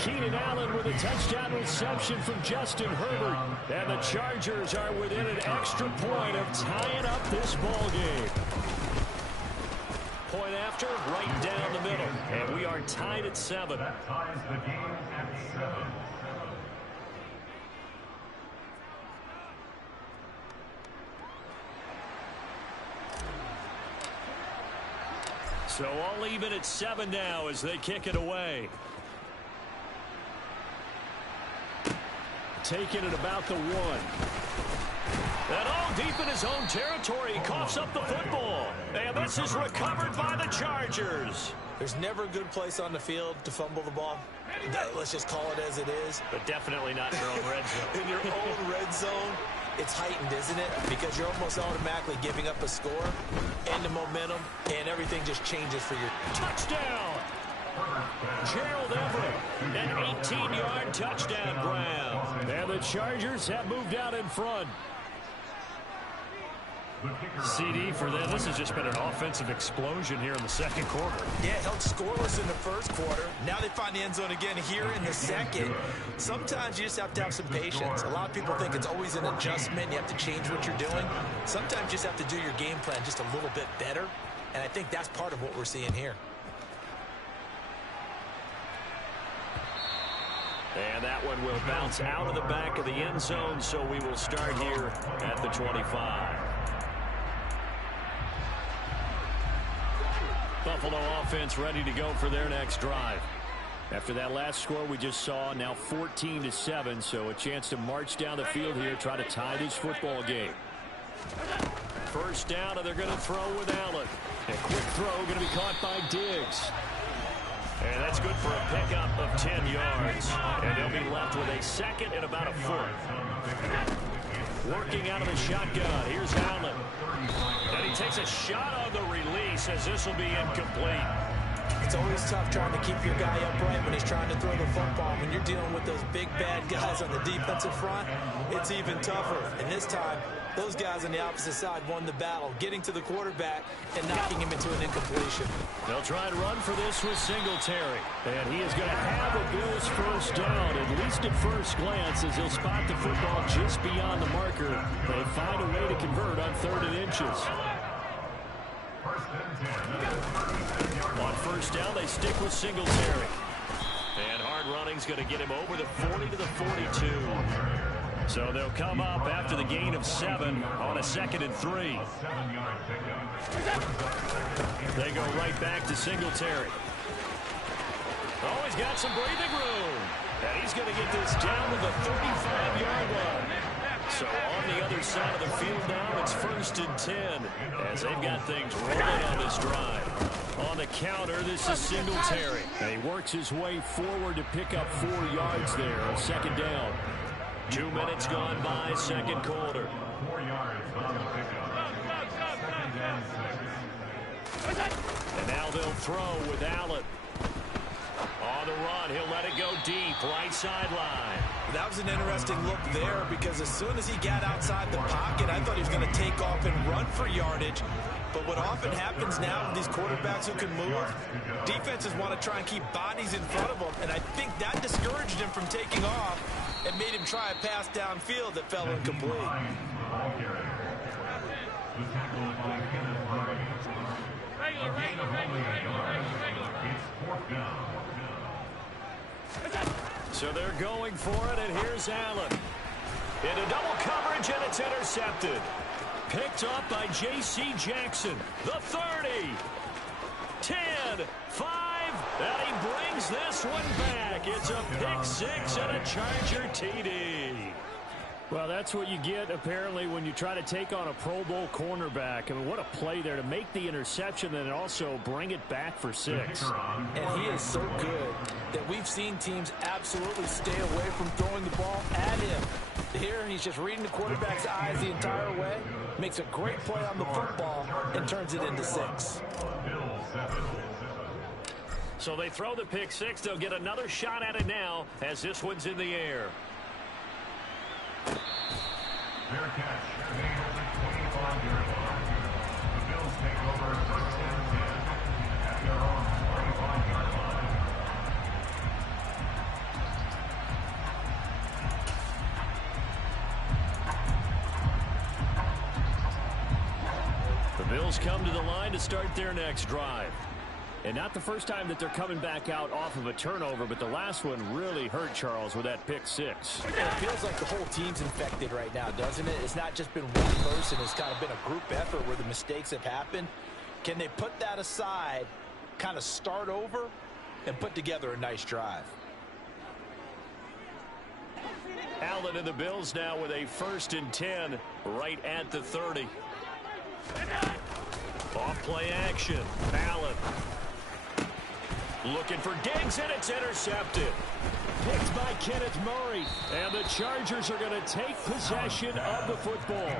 Keenan Allen with a touchdown reception from Justin Herbert. And the Chargers are within an extra point of tying up this ball game. Point after, right down the middle. And we are tied at 7. That ties the game at 7. So all even at 7 now as they kick it away. Taking it about the 1. And all deep in his own territory. He coughs up the football. And this is recovered by the Chargers. There's never a good place on the field to fumble the ball. Let's just call it as it is. But definitely not in your own red zone. In your own red zone, it's heightened, isn't it? Because you're almost automatically giving up a score and the momentum, and everything just changes for your touchdown. Gerald Everett, an 18-yard touchdown grab. And the Chargers have moved out in front. CD for them. This has just been an offensive explosion here in the second quarter. Yeah, held scoreless in the first quarter. Now they find the end zone again here in the second. Sometimes you just have to have some patience. A lot of people think it's always an adjustment. You have to change what you're doing. Sometimes you just have to do your game plan just a little bit better. And I think that's part of what we're seeing here. And that one will bounce out of the back of the end zone, so we will start here at the 25. Buffalo offense ready to go for their next drive. After that last score we just saw, now 14-7, so a chance to march down the field here, try to tie this football game. First down, and they're going to throw with Allen. A quick throw going to be caught by Diggs. And that's good for a pickup of 10 yards. And they'll be left with a second and about a foot. Working out of the shotgun. Here's Allen. And he takes a shot on the release as this will be incomplete. It's always tough trying to keep your guy upright when he's trying to throw the football. When you're dealing with those big, bad guys on the defensive front, it's even tougher. And this time, those guys on the opposite side won the battle, getting to the quarterback and knocking him into an incompletion. They'll try and run for this with Singletary. And he is going to have a Bills first down, at least at first glance, as he'll spot the football just beyond the marker. They find a way to convert on 3rd and inches. On first down, they stick with Singletary. And hard running's going to get him over the 40 to the 42. So they'll come up after the gain of 7 on a 2nd and 3. They go right back to Singletary. Oh, he's got some breathing room. And he's going to get this down to the 35-yard line. So on the other side of the field now, it's 1st and 10 as they've got things rolling on this drive. On the counter, this is Singletary. And he works his way forward to pick up 4 yards there on 2nd down. 2 minutes gone by, second quarter. 4 yards on the pickup. And now they'll throw with Allen. On the run, he'll let it go deep, right sideline. That was an interesting look there because as soon as he got outside the pocket, I thought he was going to take off and run for yardage. But what often happens now with these quarterbacks who can move, defenses want to try and keep bodies in front of them. And I think that discouraged him from taking off and made him try a pass downfield that fell incomplete. So they're going for it, and here's Allen. Into double coverage, and it's intercepted. Picked up by J.C. Jackson. The 30. 10. 5. And he brings this one back. It's a pick 6 and a Charger TD. Well, that's what you get, apparently, when you try to take on a Pro Bowl cornerback. I mean, what a play there to make the interception and also bring it back for 6. And he is so good that we've seen teams absolutely stay away from throwing the ball at him. Here, he's just reading the quarterback's eyes the entire way, makes a great play on the football, and turns it into 6. So they throw the pick 6. They'll get another shot at it now as this one's in the air. Fair catch. Made over 25-yard line. The Bills take over first and 10 at their own 25-yard line. The Bills come to the line to start their next drive. And not the first time that they're coming back out off of a turnover, but the last one really hurt, Charles, with that pick 6. It feels like the whole team's infected right now, doesn't it? It's not just been one person. It's kind of been a group effort where the mistakes have happened. Can they put that aside, kind of start over, and put together a nice drive? Allen and the Bills now with a 1st and 10 right at the 30. Off play action. Allen. Looking for Diggs, and it's intercepted. Picked by Kenneth Murray. And the Chargers are going to take possession of the football.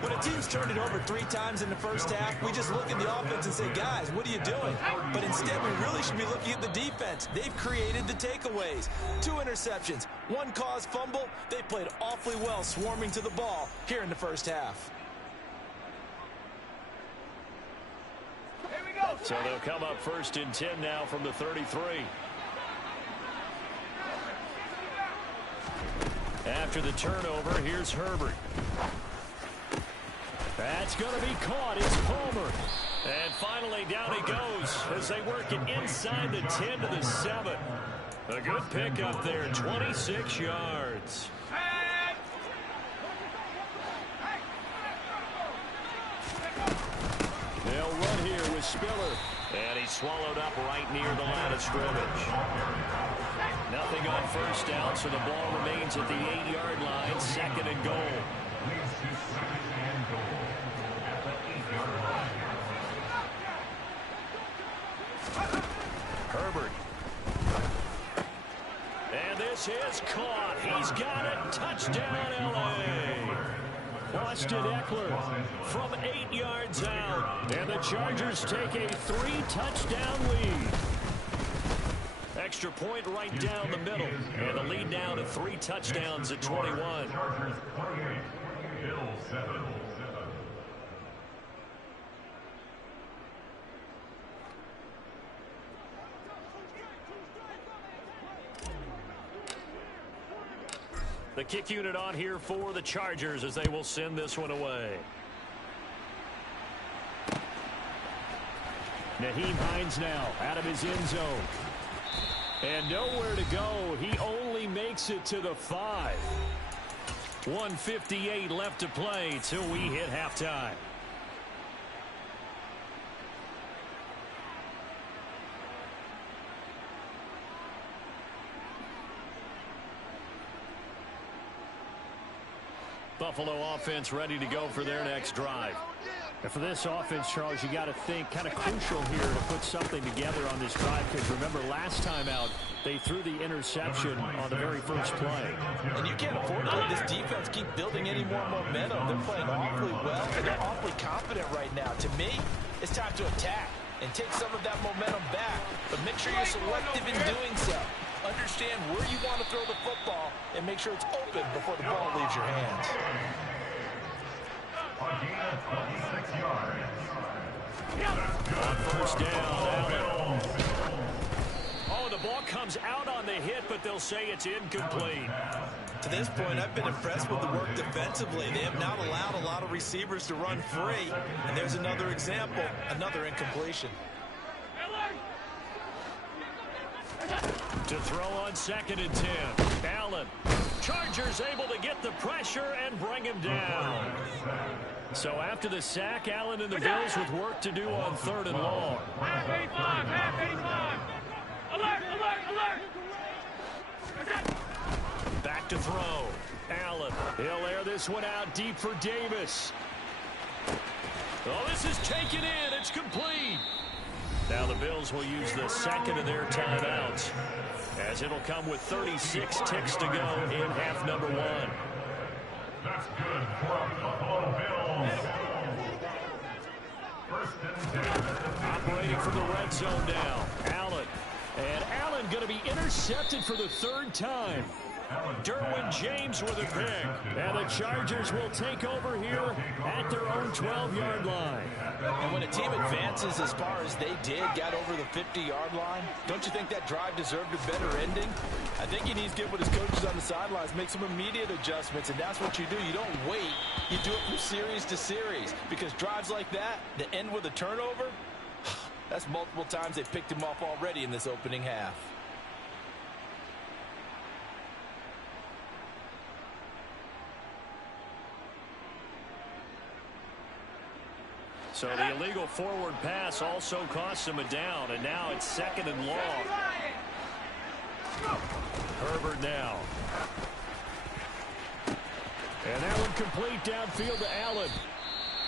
When a team's turned it over 3 times in the first half, we just look at the offense and say, guys, what are you doing? But instead, we really should be looking at the defense. They've created the takeaways. 2 interceptions, 1 caused fumble. They played awfully well swarming to the ball here in the first half. So they'll come up 1st and 10 now from the 33. After the turnover, here's Herbert. That's going to be caught. It's Palmer. And finally, down he goes as they work it inside the 10 to the 7. A good pickup there, 26 yards. They'll run here with Spiller. And he's swallowed up right near the line of scrimmage. Nothing on 1st down, so the ball remains at the 8-yard line, 2nd and goal. Herbert. And this is caught. He's got it. Touchdown, L.A. Austin Eckler from 8 yards out. And the Chargers take a 3-touchdown lead. Extra point right down the middle. And the lead now to 3 touchdowns at 21. Chargers 28, Bills 7. The kick unit on here for the Chargers as they will send this one away. Nyheim Hines now out of his end zone. And nowhere to go. He only makes it to the 5. 1:58 left to play till we hit halftime. Buffalo offense ready to go for their next drive. And for this offense, Charles, you got to think kind of crucial here to put something together on this drive, because remember last time out they threw the interception on the very first play. And you can't afford to let this defense keep building any more momentum. They're playing awfully well, and they're awfully confident right now. To me, it's time to attack and take some of that momentum back. But make sure you're selective in doing so. Understand where you want to throw the football and make sure it's open before the ball leaves your hands. A gain of 26 yards. On 1st down, Allen. Oh, the ball comes out on the hit, but they'll say it's incomplete. To this point, I've been impressed with the work defensively. They have not allowed a lot of receivers to run free. And there's another example, another incompletion. To throw on 2nd and 10. Allen. Chargers able to get the pressure and bring him down. So after the sack, Allen and the Bills with work to do on 3rd and long. Half 85, half 85. Alert, alert, alert. Back to throw. Allen. He'll air this one out deep for Davis. Oh, this is taken in. It's complete. Now the Bills will use the 2nd of their timeouts, as it'll come with 36 ticks to go in half number 1. That's good for the Buffalo Bills. First and 10. Operating from the red zone now. Allen. And Allen going to be intercepted for the third time. Derwin James with a pick. And the Chargers will take over here at their own 12-yard line. And when a team advances as far as they did, got over the 50-yard line, don't you think that drive deserved a better ending? I think he needs to get with his coaches on the sidelines, make some immediate adjustments, and that's what you do. You don't wait. You do it from series to series, because drives like that end with a turnover, that's multiple times they picked him off already in this opening half. So the illegal forward pass also costs him a down, and now it's second and long. Herbert now. And that one complete downfield to Allen.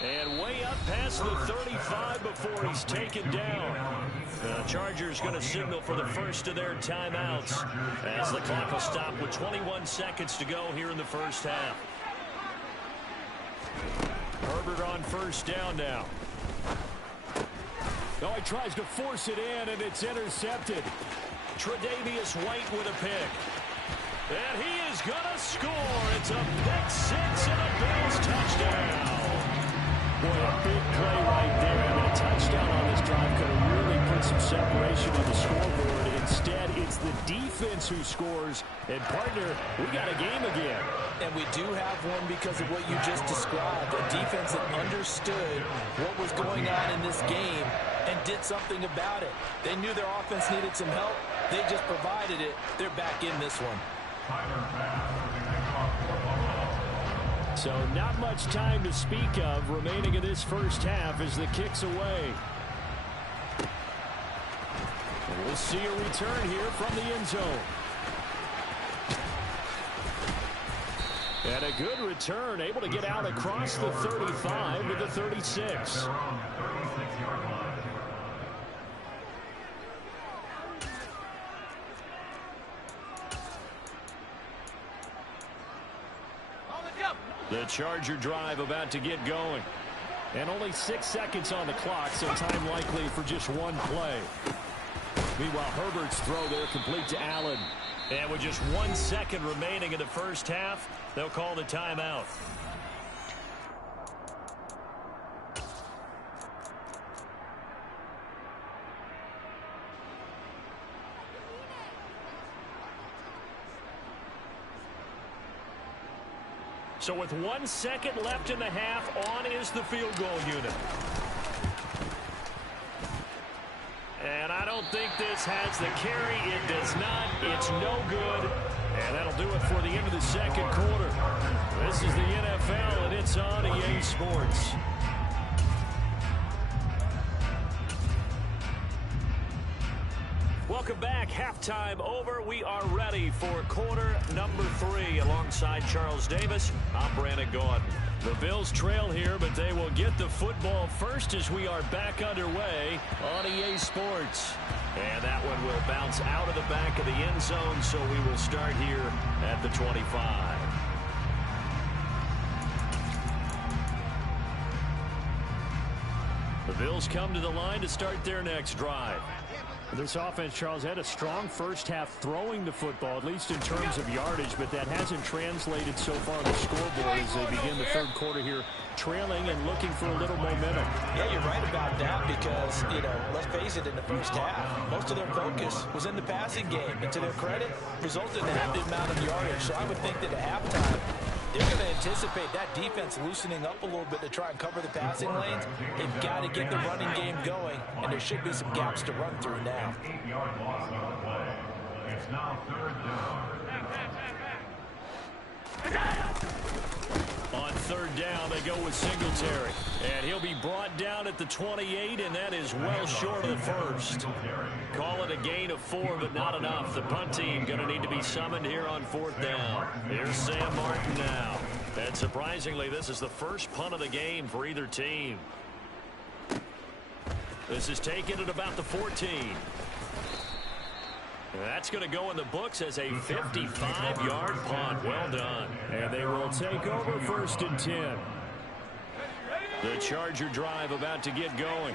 And way up past the 35 before he's taken down. The Chargers going to signal for the first of their timeouts as the clock will stop with 21 seconds to go here in the first half. Herbert on first down now. Oh, he tries to force it in, and it's intercepted. Tre'Davious White with a pick. And he is going to score. It's a pick six and a Bills touchdown. Boy, a big play right there. I mean, a touchdown on this drive could have really put some separation on the scoreboard. Instead, it's the defense who scores. And, partner, we got a game again. And we do have one because of what you just described. A defense that understood what was going on in this game and did something about it. They knew their offense needed some help. They just provided it. They're back in this one. So not much time to speak of remaining in this first half as the kick's away. And we'll see a return here from the end zone. And a good return, able to get out across the 35 to the 36. The Charger drive about to get going. And only 6 seconds on the clock, so time likely for just one play. Meanwhile, Herbert's throw there complete to Allen. And with just 1 second remaining in the first half, they'll call the timeout. So with 1 second left in the half, on is the field goal unit. And I don't think this has the carry. It does not. It's no good. And that'll do it for the end of the second quarter. This is the NFL, and it's on EA Sports. Welcome back. Halftime over. We are ready for quarter number 3. Alongside Charles Davis, I'm Brandon Gaudin. The Bills trail here, but they will get the football first as we are back underway on EA Sports. And that one will bounce out of the back of the end zone, so we will start here at the 25. The Bills come to the line to start their next drive. This offense, Charles, had a strong first half throwing the football, at least in terms of yardage, but that hasn't translated so far on the scoreboard as they begin the third quarter here, trailing and looking for a little momentum. Yeah, you're right about that because, let's face it, in the first half, most of their focus was in the passing game. And to their credit, resulted in half the amount of yardage. So I would think that at halftime, they're going to anticipate that defense loosening up a little bit to try and cover the passing lanes. They've got to get the running game going, and there should be some gaps to run through now. 8-yard loss on the play. It's now third down. On third down, they go with Singletary. And he'll be brought down at the 28, and that is well short of the first. Call it a gain of 4, but not enough. The punt team going to need to be summoned here on fourth down. Here's Sam Martin now. And surprisingly, this is the first punt of the game for either team. This is taken at about the 14. That's going to go in the books as a 55-yard punt. Well done. And they will take over 1st and 10. The Charger drive about to get going.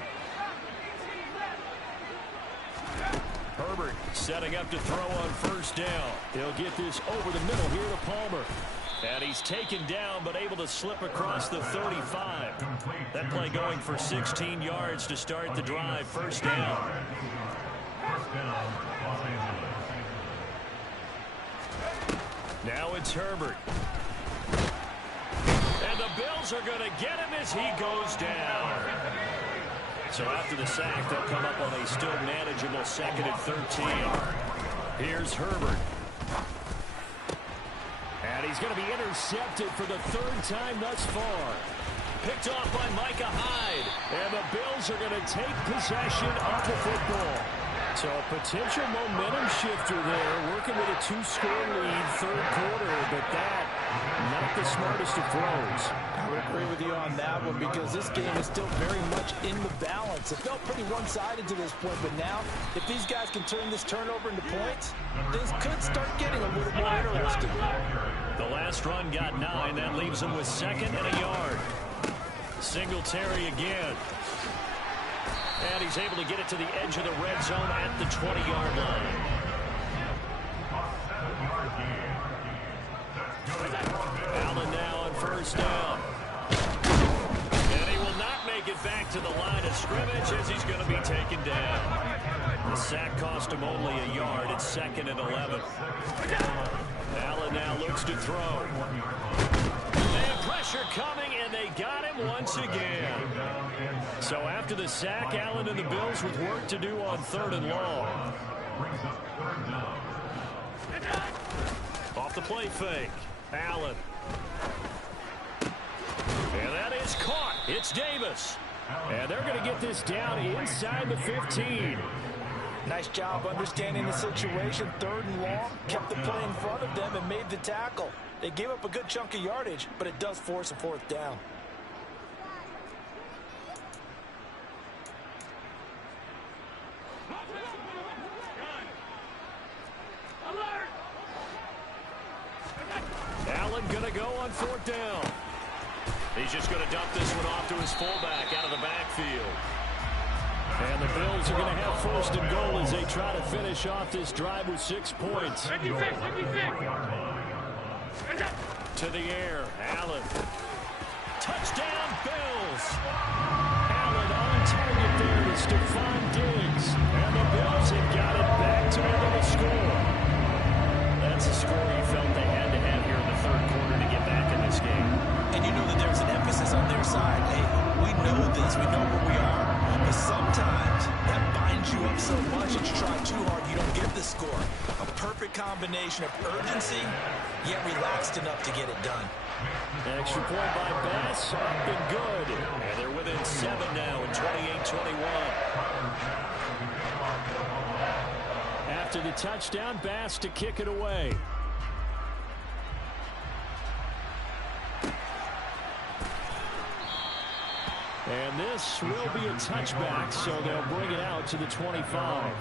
Herbert setting up to throw on 1st down. He'll get this over the middle here to Palmer. And he's taken down but able to slip across the 35. That play going for 16 yards to start the drive. 1st down. Now it's Herbert. And the Bills are going to get him as he goes down. So after the sack, they'll come up on a still manageable 2nd and 13. Here's Herbert. And he's going to be intercepted for the 3rd time thus far. Picked off by Micah Hyde. And the Bills are going to take possession of the football. So a potential momentum shifter there, working with a 2-score lead 3rd quarter, but that, not the smartest of throws. I would agree with you on that one because this game is still very much in the balance. It felt pretty one-sided to this point, but now, if these guys can turn this turnover into points, things could start getting a little more interesting. The last run got 9. That leaves him with 2nd and a yard. Singletary again. And he's able to get it to the edge of the red zone at the 20-yard line. Allen now on 1st down. And he will not make it back to the line of scrimmage as he's going to be taken down. The sack cost him only a yard. It's 2nd and 11. Allen now looks to throw. They have pressure coming, and they got him once again. So after the sack, Allen and the Bills with work to do on 3rd and long. Off the play fake. Allen. And that is caught. It's Davis. And they're going to get this down inside the 15. Nice job understanding the situation. 3rd and long, kept the play in front of them and made the tackle. They gave up a good chunk of yardage, but it does force a 4th down. Allen going to go on 4th down. He's just going to dump this one off to his fullback out of the backfield. And the Bills are going to have 1st and goal as they try to finish off this drive with 6 points. 56. To the air, Allen. Touchdown, Bills. Allen on target there to Stephon Diggs. And the Bills have got it back to within a score. That's a score you felt they had to have here in the 3rd quarter to get back in this game. And you know that there's an emphasis on their side. Hey, we know this. We know where we are. But sometimes that binds you up so much that you try too hard, you don't get the score. A perfect combination of urgency, yet relaxed enough to get it done. Extra point by Bass, up and good. And they're within 7 now in 28-21. After the touchdown, Bass to kick it away. And this will be a touchback, so they'll bring it out to the 25.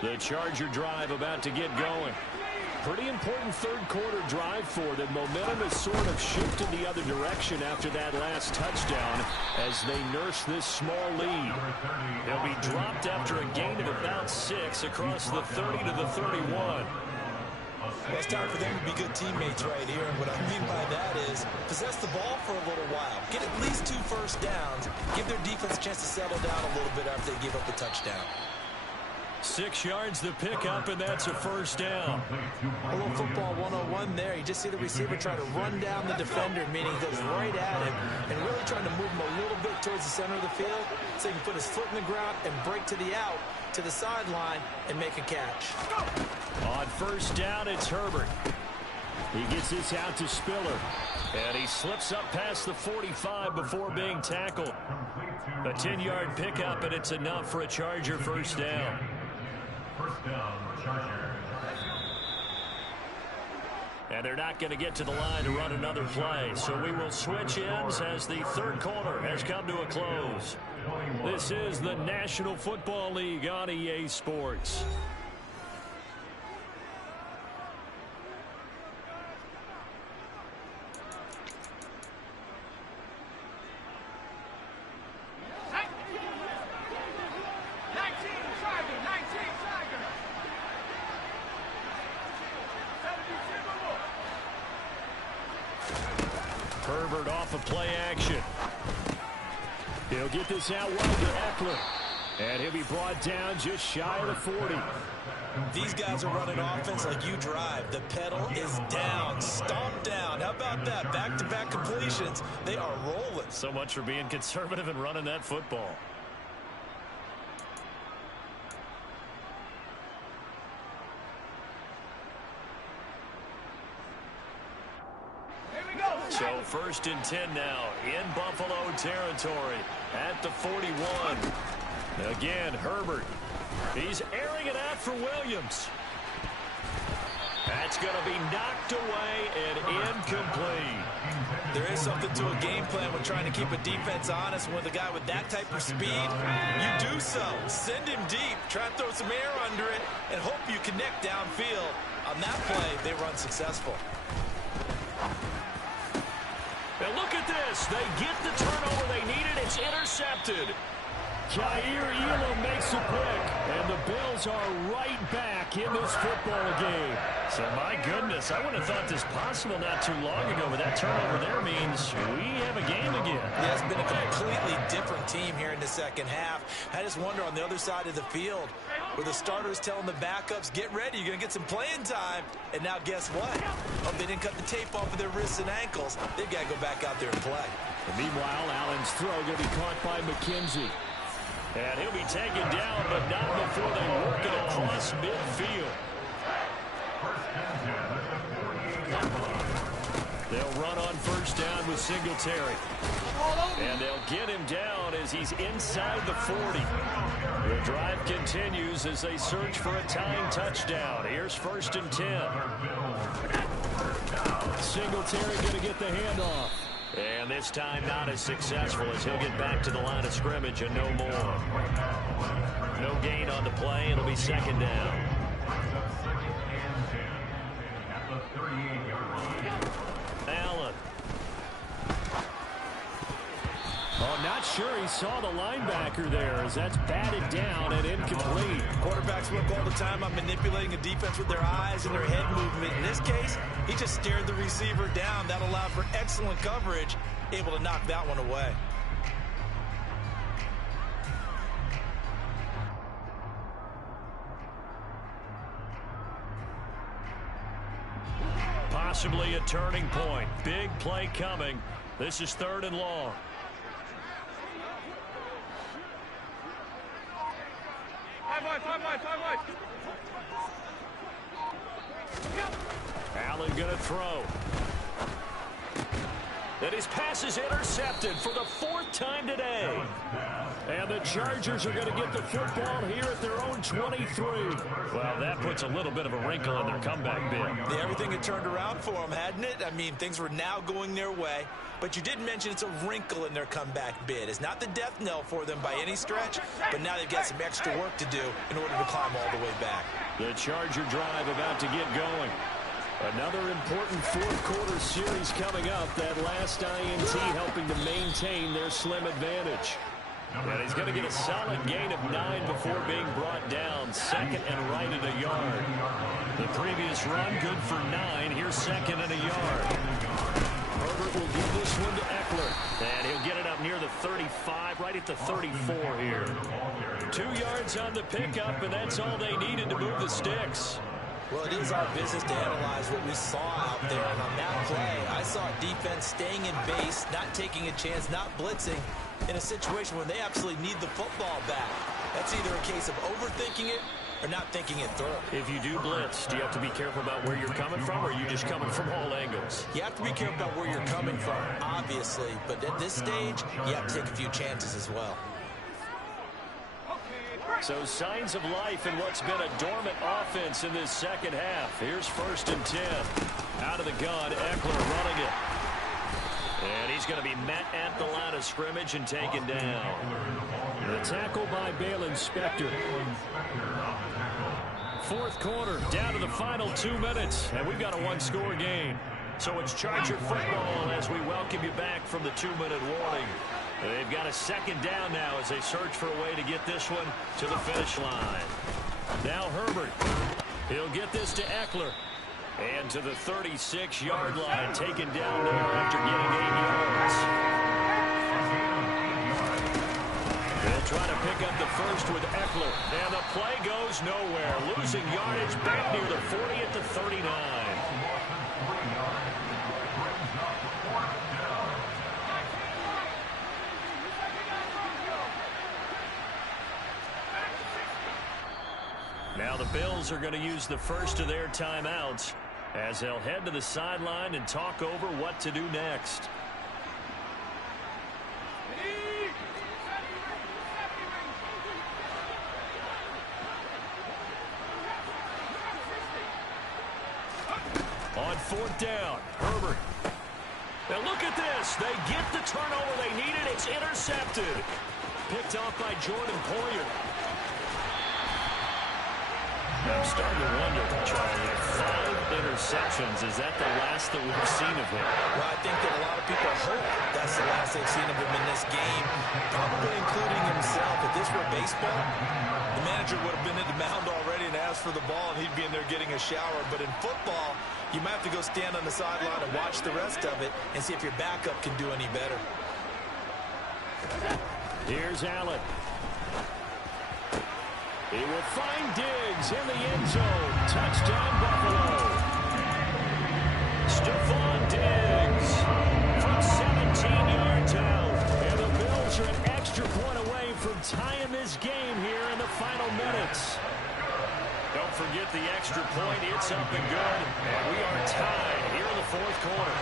The Charger drive about to get going. Pretty important 3rd quarter drive for them. Momentum has sort of shifted the other direction after that last touchdown as they nurse this small lead. They'll be dropped after a gain of about 6 across the 30 to the 31. Well, it's time for them to be good teammates right here. And what I mean by that is possess the ball for a little while. Get at least 2 first downs. Give their defense a chance to settle down a little bit after they give up the touchdown. 6 yards to pick up, and that's a 1st down. A little football 101 there. You just see the receiver trying to run down the defender, meaning he goes right at him and really trying to move him a little bit towards the center of the field so he can put his foot in the ground and break to the out, to the sideline, and make a catch. On 1st down, it's Herbert. He gets this out to Spiller. And he slips up past the 45 before being tackled. A 10-yard pickup, and it's enough for a Charger first down. First down, Chargers. And they're not going to get to the line to run another play. So we will switch ends as the third quarter has come to a close. This is the National Football League on EA Sports. Herbert off of play action. He'll get this out wide to Eckler. And he'll be brought down just shy of the 40. These guys are running offense like you drive. The pedal is down, stomp down. How about that? Back-to-back completions. They are rolling. So much for being conservative and running that football. So first and 10 now in Buffalo territory at the 41. Again, Herbert. He's airing it out for Williams. That's going to be knocked away and incomplete. There is something to a game plan when trying to keep a defense honest. With a guy with that type of speed, you do so. Send him deep. Try and throw some air under it and hope you connect downfield. On that play, they run successful. And look at this. They get the turnover they needed. It's intercepted. Jair Elam makes a pick, and the Bills are right back in this football game. So, my goodness, I wouldn't have thought this possible not too long ago, but that turnover there means we have a game again. Yeah, it's been a completely different team here in the second half. I just wonder on the other side of the field, where the starters telling the backups, get ready, you're going to get some playing time. And now guess what? Oh, they didn't cut the tape off of their wrists and ankles. They've got to go back out there and play. And meanwhile, Allen's throw going to be caught by McKenzie. And he'll be taken down, but not before they work it across midfield. They'll run on first down with Singletary. And they'll get him down as he's inside the 40. The drive continues as they search for a tying touchdown. Here's first and 10. Singletary going to get the handoff. And this time not as successful as he'll get back to the line of scrimmage and no more. No gain on the play. It'll be second down. Allen. Oh, not sure he saw the linebacker there as that's batted down and incomplete. Quarterbacks work all the time on manipulating a defense with their eyes and their head movement. In this case, he just stared the receiver down. That allowed for excellent coverage, able to knock that one away. Possibly a turning point. Big play coming. This is third and long. Allen going to throw. And his pass is intercepted for the fourth time today. And the Chargers are going to get the football here at their own 23. Well, that puts a little bit of a wrinkle in their comeback bid. Yeah, everything had turned around for them, hadn't it? I mean, things were now going their way. But you did mention it's a wrinkle in their comeback bid. It's not the death knell for them by any stretch, but now they've got some extra work to do in order to climb all the way back. The Charger drive about to get going. Another important fourth quarter series coming up. That last INT helping to maintain their slim advantage. And he's going to get a solid gain of 9 before being brought down. Second and right at a yard. The previous run good for 9. Here's second and a yard. Herbert will give this one to Eckler. And he'll get it up near the 35, right at the 34 here. 2 yards on the pickup, and that's all they needed to move the sticks. Well, it is our business to analyze what we saw out there. And on that play, I saw defense staying in base, not taking a chance, not blitzing in a situation where they absolutely need the football back. That's either a case of overthinking it or not thinking it through. If you do blitz, do you have to be careful about where you're coming from, or are you just coming from all angles? You have to be careful about where you're coming from, obviously, but at this stage, you have to take a few chances as well. So signs of life in what's been a dormant offense in this second half. Here's 1st and 10. Out of the gun, Eckler running it. And he's going to be met at the line of scrimmage and taken down. The tackle by Balen Spector. 4th quarter, down to the final 2 minutes, and we've got a one-score game. So it's Charger football as we welcome you back from the 2-minute warning. They've got a 2nd down now as they search for a way to get this one to the finish line. Now Herbert. He'll get this to Eckler. And to the 36-yard line, taken down there after getting 8 yards. They'll try to pick up the first with Eckler. And the play goes nowhere. Losing yardage back near the 40 at the 39. Now the Bills are going to use the first of their timeouts as they'll head to the sideline and talk over what to do next. On 4th down, Herbert. Now look at this. They get the turnover they needed. It's intercepted. Picked off by Jordan Poyer. I'm starting to wonder, Charlie, 5 interceptions. Is that the last that we've seen of him? Well, I think that a lot of people hope that's the last they've seen of him in this game, probably including himself. If this were baseball, the manager would have been at the mound already and asked for the ball, and he'd be in there getting a shower. But in football, you might have to go stand on the sideline and watch the rest of it and see if your backup can do any better. Here's Allen. He will find Diggs in the end zone. Touchdown, Buffalo. Stephon Diggs from 17 yards out. And the Bills are an extra point away from tying this game here in the final minutes. Don't forget the extra point. It's up and good. And we are tied here in the 4th quarter.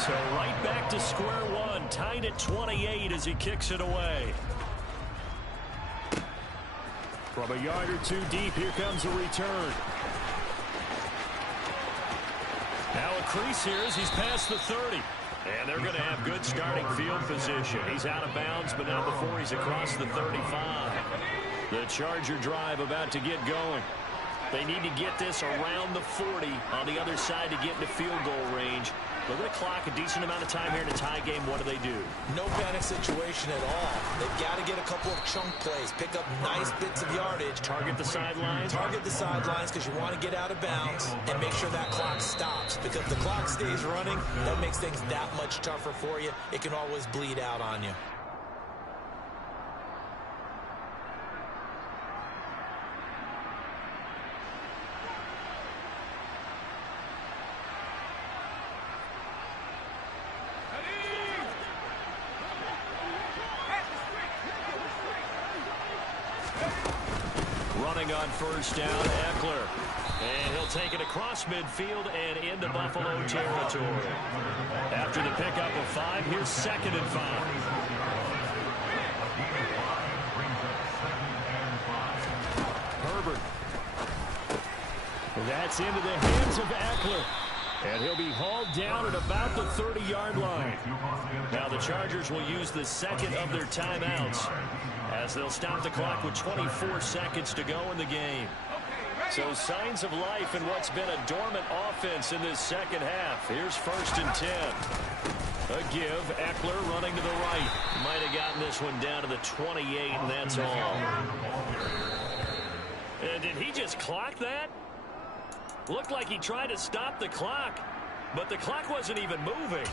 So right back to square one. Tied at 28 as he kicks it away. From a yard or 2 deep, here comes a return. Now a crease here as he's past the 30. And they're going to have good starting field position. He's out of bounds, but not before he's across the 35. The Charger drive about to get going. They need to get this around the 40 on the other side to get into field goal range. Look at the clock, a decent amount of time here in a tie game. What do they do? No panic situation at all. They've got to get a couple of chunk plays, pick up nice bits of yardage. Target the sidelines? Target the sidelines because you want to get out of bounds and make sure that clock stops. Because if the clock stays running, that makes things that much tougher for you. It can always bleed out on you. Running on 1st down, Eckler. And he'll take it across midfield and into Buffalo territory. After the pickup of 5, here's 2nd and 5. Herbert. That's into the hands of Eckler. And he'll be hauled down at about the 30-yard line. Now the Chargers will use the 2nd of their timeouts as they'll stop the clock with 24 seconds to go in the game. So signs of life in what's been a dormant offense in this second half. Here's 1st and 10. A give, Eckler running to the right. Might have gotten this one down to the 28, and that's all. And did he just clock that? Looked like he tried to stop the clock, but the clock wasn't even moving.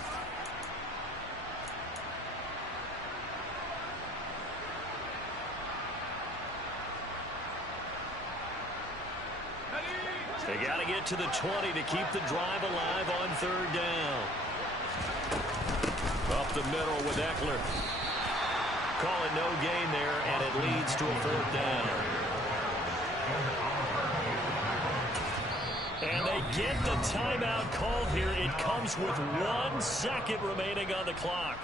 They got to get to the 20 to keep the drive alive on 3rd down. Up the middle with Eckler. Call it no gain there, and it leads to a 4th down. And they get the timeout called here. It comes with 1 second remaining on the clock.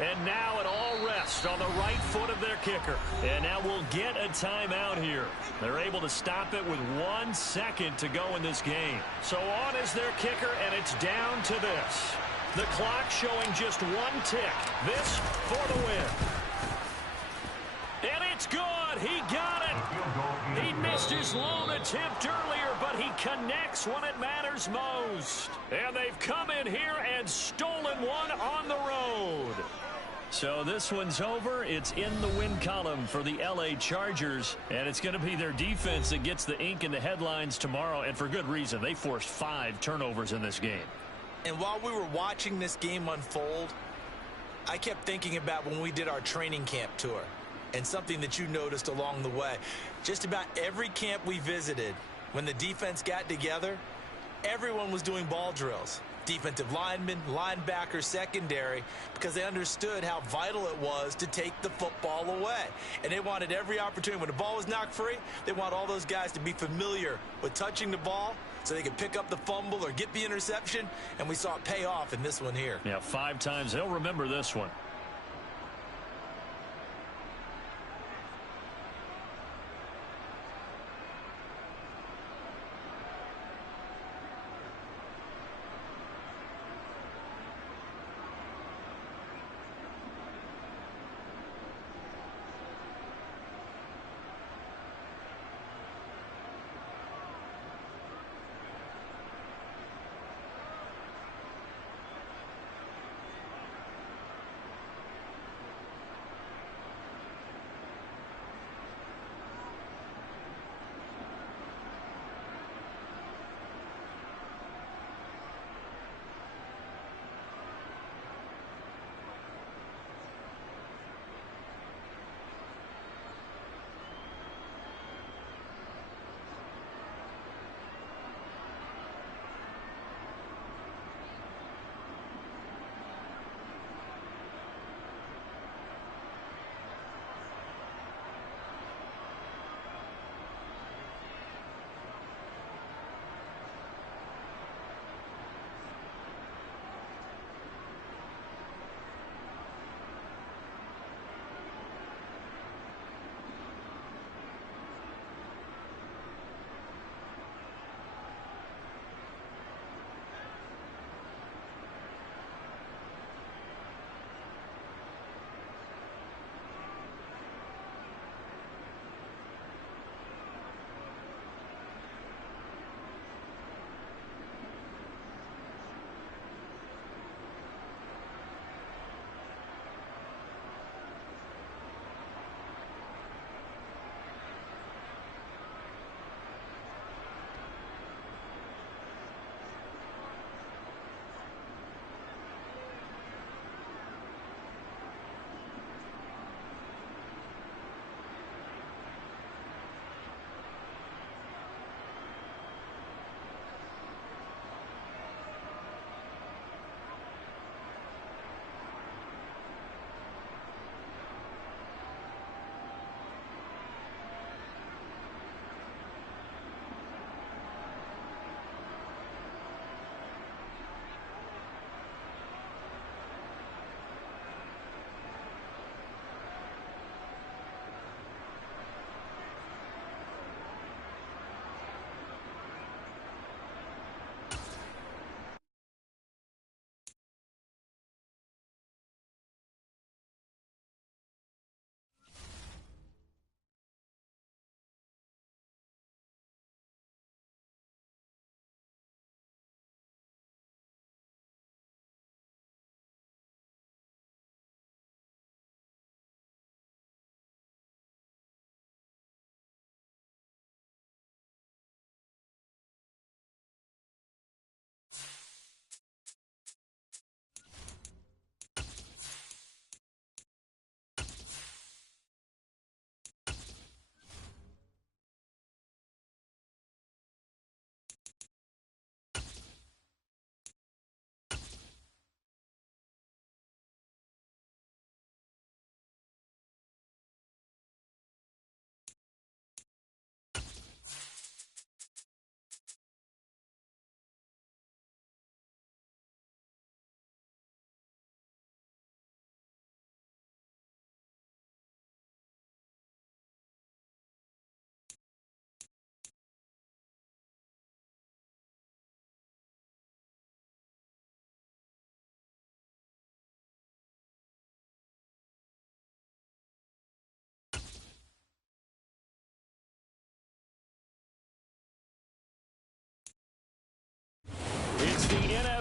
And now it all rests on the right foot of their kicker. And now we'll get a timeout here. They're able to stop it with 1 second to go in this game. So on is their kicker, and it's down to this. The clock showing just 1 tick. This for the win. And it's good. He got it. He missed his lone attempt earlier, but he connects when it matters most. And they've come in here and stolen one on the road. So this one's over. It's in the win column for the L.A. Chargers, and it's going to be their defense that gets the ink in the headlines tomorrow, and for good reason. They forced 5 turnovers in this game. And while we were watching this game unfold, I kept thinking about when we did our training camp tour, and something that you noticed along the way. Just about every camp we visited, when the defense got together, everyone was doing ball drills. Defensive linemen, linebackers, secondary, because they understood how vital it was to take the football away. And they wanted every opportunity. When the ball was knocked free, they want all those guys to be familiar with touching the ball so they could pick up the fumble or get the interception, and we saw it pay off in this one here. Yeah, 5 times. They'll remember this one.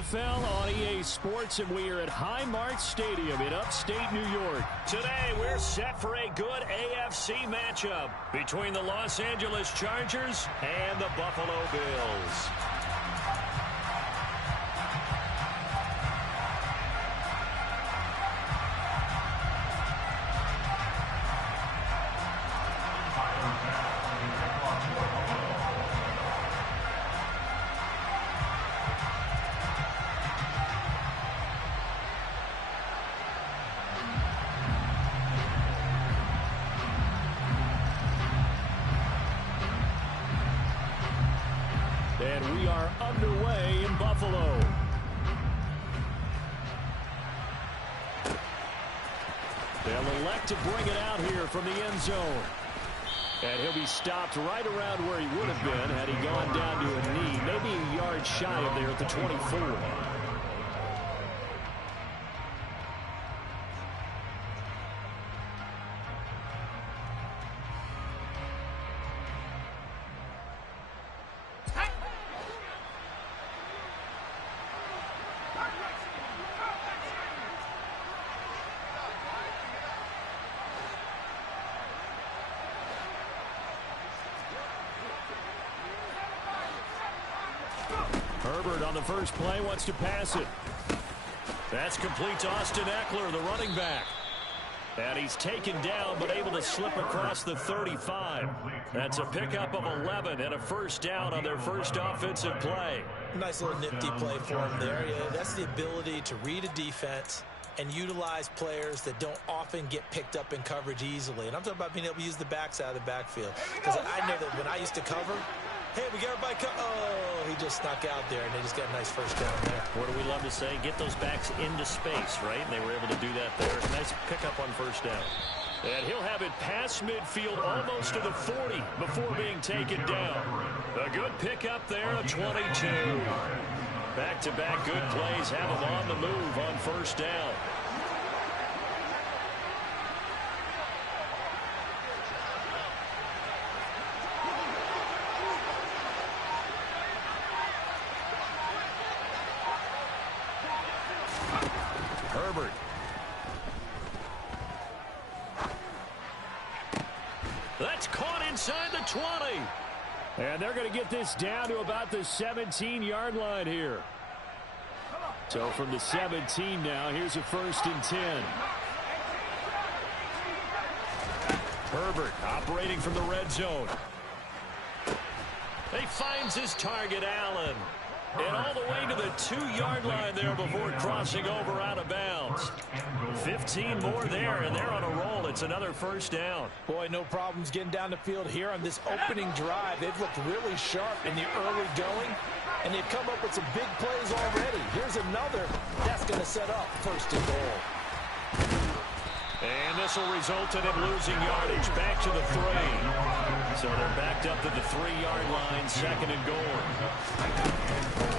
NFL on EA Sports, and we are at Highmark Stadium in upstate New York. Today, we're set for a good AFC matchup between the Los Angeles Chargers and the Buffalo Bills. And we are underway in Buffalo. They'll elect to bring it out here from the end zone. And he'll be stopped right around where he would have been had he gone down to a knee, maybe a yard shy of there at the 24. Herbert on the first play wants to pass it. That's complete to Austin Eckler, the running back. And he's taken down but able to slip across the 35. That's a pickup of 11 and a first down on their first offensive play. Nice little nifty play for him there. Yeah, that's the ability to read a defense and utilize players that don't often get picked up in coverage easily. And I'm talking about being able to use the backs out of the backfield. Because I know that when I used to cover, hey, we got everybody oh, he just snuck out there, and they just got a nice first down there. What do we love to say? Get those backs into space, right? And they were able to do that there. Nice pickup on first down. And he'll have it past midfield almost to the 40 before being taken down. A good pickup there, a 22. Back-to-back good plays have him on the move on first down. Herbert. That's caught inside the 20. And they're going to get this down to about the 17-yard line here. So from the 17 now, here's a first and 10. Herbert operating from the red zone. He finds his target, Allen. And all the way to the 2-yard line there before crossing over out of bounds. 15 more there, and they're on a roll. It's another first down. Boy, no problems getting down the field here on this opening drive. They've looked really sharp in the early going, and they've come up with some big plays already. Here's another that's going to set up first and goal. And this will result in him losing yardage back to the 3. So they're backed up to the 3-yard line, second and goal.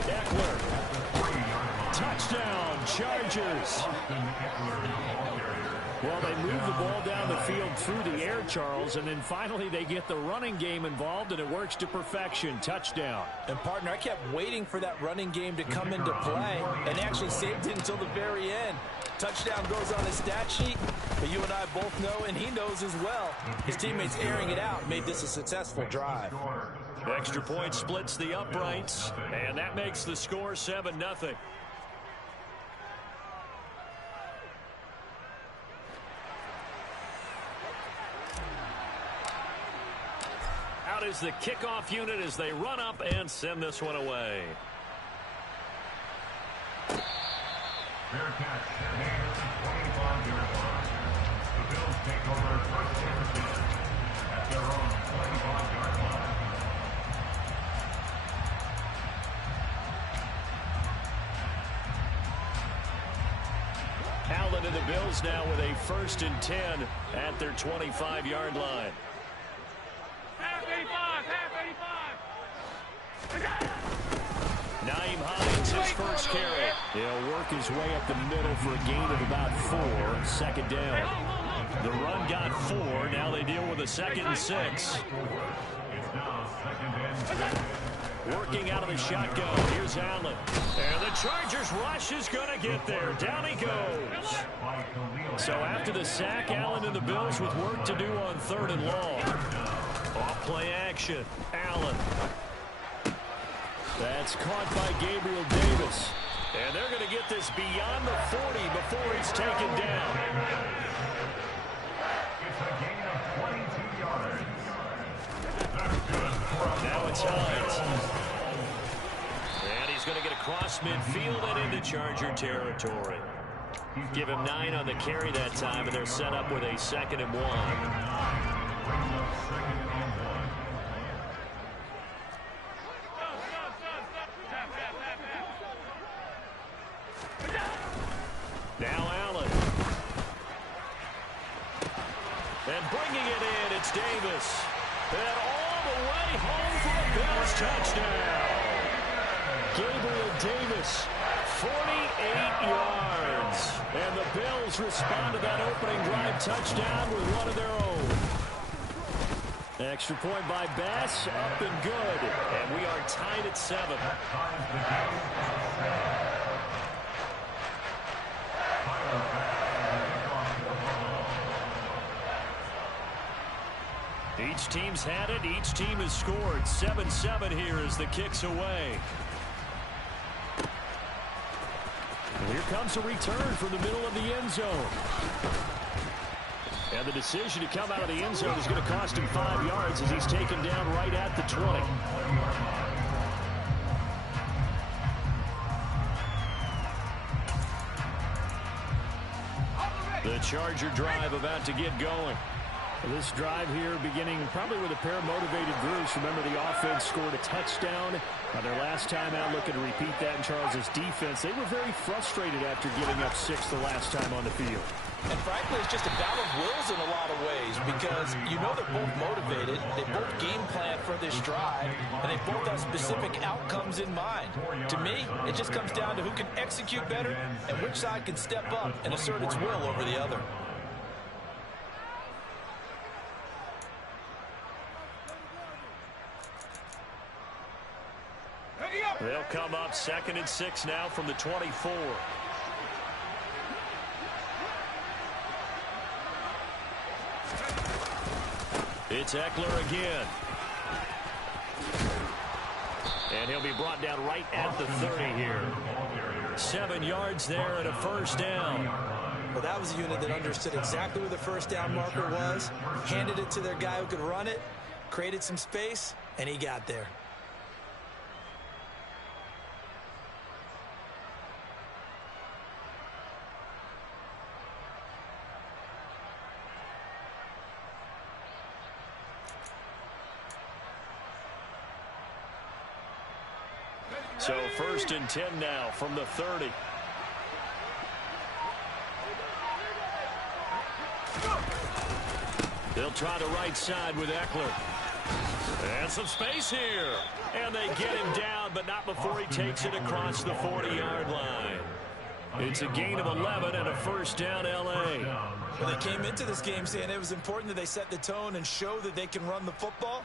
Eckler. Touchdown, Chargers. Well, they move the ball down the field through the air, Charles, and then finally they get the running game involved, and it works to perfection. Touchdown. And, partner, I kept waiting for that running game to come into play and actually saved it until the very end. Touchdown goes on his stat sheet, but you and I both know, and he knows as well, his teammates airing it out made this a successful drive. Extra point splits the uprights, and that makes the score 7-0. Out is the kickoff unit as they run up and send this one away. Fair catch, made at the 25-yard line. The Bills take over first and 10 at their own 25-yard line. Allen and the Bills now with a first and 10 at their 25-yard line. Half 85, half 85. Naeem Hines, his first carry. He'll work his way up the middle for a gain of about 4. Second down. The run got 4. Now they deal with a second and 6. It's now second and 10. Working out of the shotgun. Here's Allen. And the Chargers rush is going to get there. Down he goes. So after the sack, Allen and the Bills with work to do on 3rd and long. Off play action. Allen. That's caught by Gabriel Davis. And they're going to get this beyond the 40 before he's taken down. It's a gain of 22 yards. That's good. Now it's Hines. And he's going to get across midfield and into Charger territory. Give him 9 on the carry that time, and they're set up with a 2nd and 1. Now Allen. And bringing it in, it's Davis. And all the way home for a Bills touchdown. Gabriel Davis, 48 yards. And the Bills respond to that opening drive touchdown with one of their own. Extra point by Bass, up and good. And we are tied at 7. Each team's had it. Each team has scored. 7-7 here as the kick's away. And here comes a return from the middle of the end zone. And the decision to come out of the end zone is going to cost him 5 yards as he's taken down right at the 20. The Charger drive about to get going. This drive here beginning probably with a pair of motivated groups. Remember, the offense scored a touchdown. Their last time out, looking to repeat that in Charles's defense. They were very frustrated after giving up 6 the last time on the field. And frankly, it's just a battle of wills in a lot of ways because you know they're both motivated. They both game plan for this drive, and they both have specific outcomes in mind. To me, it just comes down to who can execute better and which side can step up and assert its will over the other. They'll come up 2nd and 6 now from the 24. It's Eckler again. And he'll be brought down right at the 30 here. 7 yards there and a first down. Well, that was a unit that understood exactly where the first down marker was, handed it to their guy who could run it, created some space, and he got there. So 1st and 10 now from the 30. They'll try the right side with Eckler. And some space here. And they get him down, but not before he takes it across the 40-yard line. It's a gain of 11 and a first down, L.A. Well, they came into this game saying it was important that they set the tone and show that they can run the football.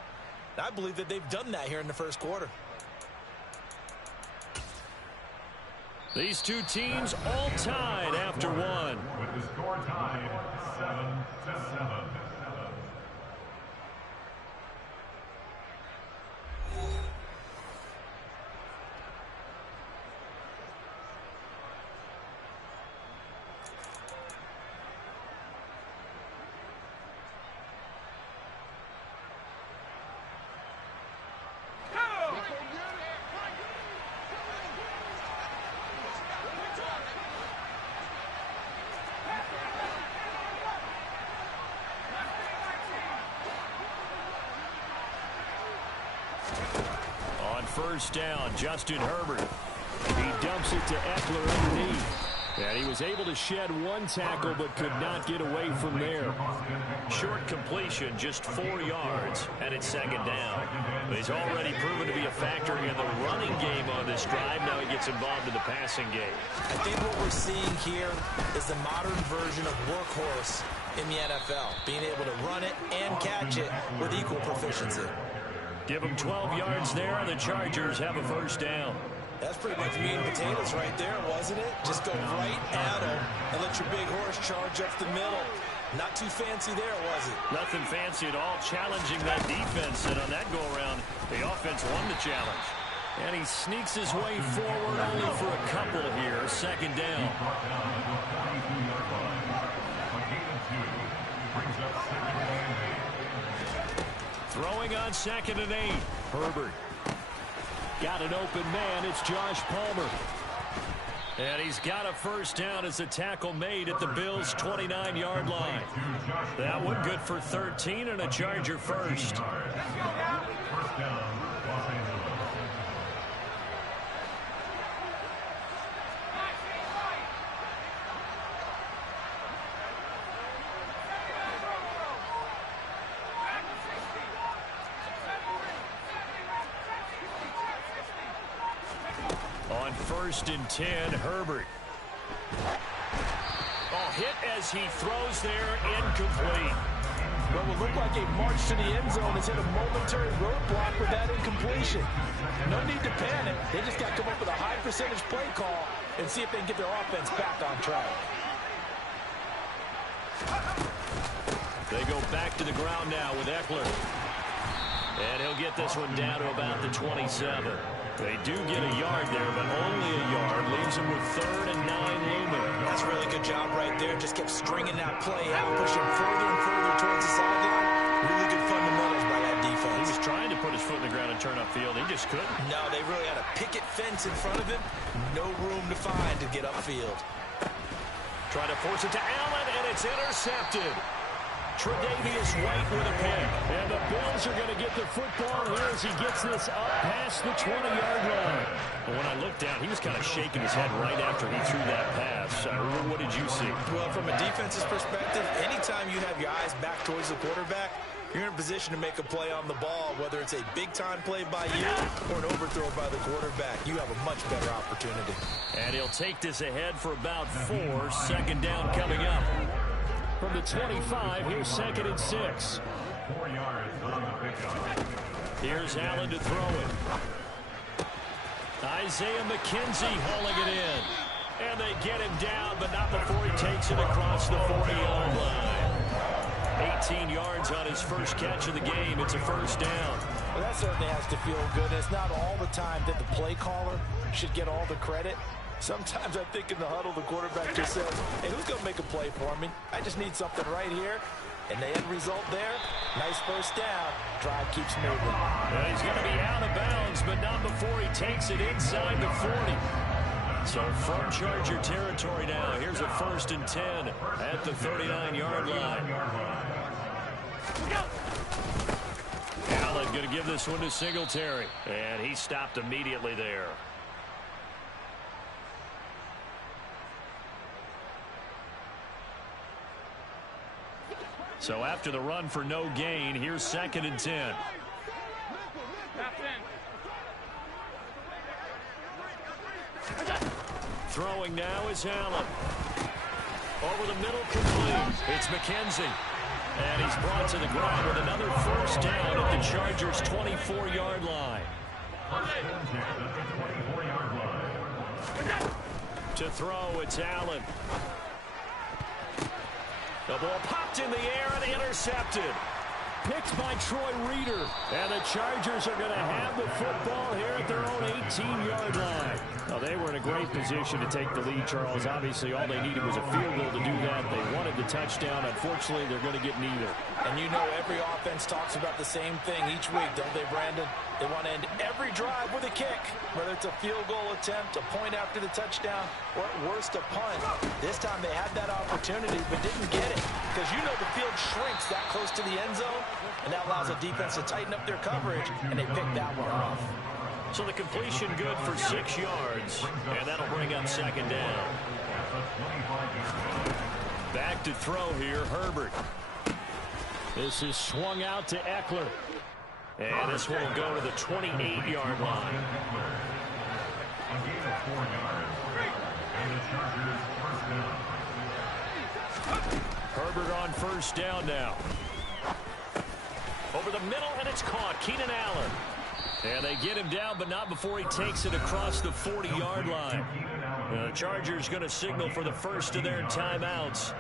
I believe that they've done that here in the first quarter. These two teams all tied after one. With the score tied 7-7. First down, Justin Herbert. He dumps it to Eckler underneath. And he was able to shed one tackle but could not get away from there. Short completion, just 4 yards, and it's 2nd down. But he's already proven to be a factor in the running game on this drive. Now he gets involved in the passing game. I think what we're seeing here is the modern version of workhorse in the NFL, being able to run it and catch it with equal proficiency. Give them 12 yards there, and the Chargers have a first down. That's pretty much meat and potatoes right there, wasn't it? Just go right at him and let your big horse charge up the middle. Not too fancy there, was it? Nothing fancy at all, challenging that defense. And on that go-around, the offense won the challenge. And he sneaks his way forward only for a couple here. Second down. Throwing on 2nd and 8. Herbert. Got an open man. It's Josh Palmer. And he's got a first down as a tackle made at the Bills' 29-yard line. That one good for 13 and a Charger first. On 1st and 10, Herbert. Oh, hit as he throws there, incomplete. What will look like a march to the end zone has hit a momentary roadblock with that incompletion. No need to panic. They just got to come up with a high percentage play call and see if they can get their offense back on track. They go back to the ground now with Eckler. And he'll get this one down to about the 27. They do get a yard there, but only a yard. Leaves him with 3rd and 9 looming. That's a really good job right there. Just kept stringing that play out, pushing further and further towards the sideline. Really good fundamentals by that defense. He was trying to put his foot in the ground and turn upfield. He just couldn't. No, they really had a picket fence in front of him. No room to find to get upfield. Trying to force it to Allen, and it's intercepted. Tre'Davious White with a pick. And the Bills are going to get the football here as he gets this up past the 20-yard line. But when I looked down, he was kind of shaking his head right after he threw that pass. What did you see? Well, from a defense's perspective, anytime you have your eyes back towards the quarterback, you're in a position to make a play on the ball, whether it's a big-time play by you or an overthrow by the quarterback. You have a much better opportunity. And he'll take this ahead for about 4. 2nd down coming up. From the 25, here's 2nd and 6. 4 yards on the pickup. Here's Allen to throw it. Isaiah McKenzie hauling it in. And they get him down, but not before he takes it across the 40-yard line. 18 yards on his first catch of the game. It's a first down. Well, that certainly has to feel good. It's not all the time that the play caller should get all the credit. Sometimes I think in the huddle, the quarterback just says, hey, who's going to make a play for me? I just need something right here. And the end result there, nice first down. Drive keeps moving. Well, he's going to be out of bounds, but not before he takes it inside the 40. So from Charger territory now, here's a 1st and 10 at the 39-yard line. Allen going to give this one to Singletary. And he stopped immediately there. So after the run for no gain, here's 2nd and 10. Throwing now is Allen. Over the middle, complete. It's McKenzie. And he's brought to the ground with another first down at the Chargers' 24-yard line. To throw, it's Allen. The ball popped in the air and intercepted. Picked by Troy Reeder. And the Chargers are going to have the football here at their own 18-yard line. Well, they were in a great position to take the lead, Charles. Obviously, all they needed was a field goal to do that. They wanted the touchdown. Unfortunately, they're going to get neither. And you know every offense talks about the same thing each week, don't they, Brandon? They want to end every drive with a kick, whether it's a field goal attempt, a point after the touchdown, or at worst, a punt. This time they had that opportunity but didn't get it because you know the field shrinks that close to the end zone, and that allows the defense to tighten up their coverage, and they picked that one off. So the completion good for 6 yards, and that'll bring up 2nd down. Back to throw here, Herbert. This is swung out to Eckler. And this one will go to the 28-yard line. A gain of 4 yards. And the Chargers first down. Herbert on first down now. Over the middle, and it's caught. Keenan Allen. And they get him down, but not before he takes it across the 40-yard line. The Chargers going to signal for the first of their timeouts,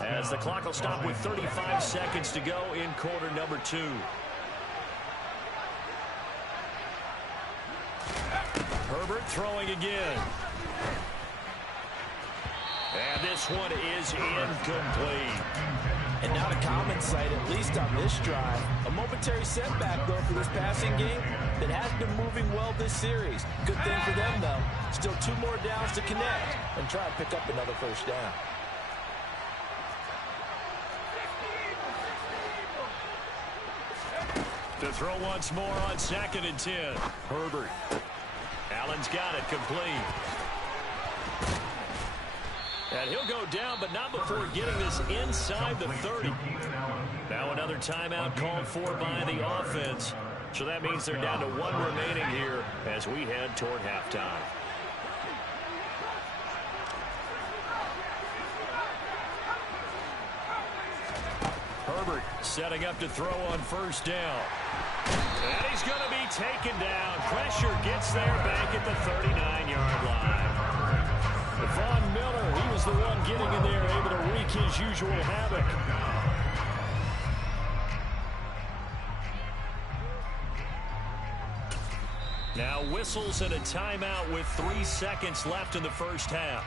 as the clock will stop with 35 seconds to go in quarter number 2. Herbert throwing again. And this one is incomplete. And not a common sight, at least on this drive. A momentary setback, though, for this passing game that has been moving well this series. Good thing for them, though. Still 2 more downs to connect and try and pick up another first down. To throw once more on 2nd and 10. Herbert. Allen's got it complete. And he'll go down, but not before getting this inside the 30. Now another timeout called for by the offense. So that means they're down to 1 remaining here as we head toward halftime. Herbert setting up to throw on first down. And he's going to be taken down. Pressure gets there back at the 39-yard line. Von Miller, he was the one getting in there, able to wreak his usual havoc. Now whistles and a timeout with 3 seconds left in the first half.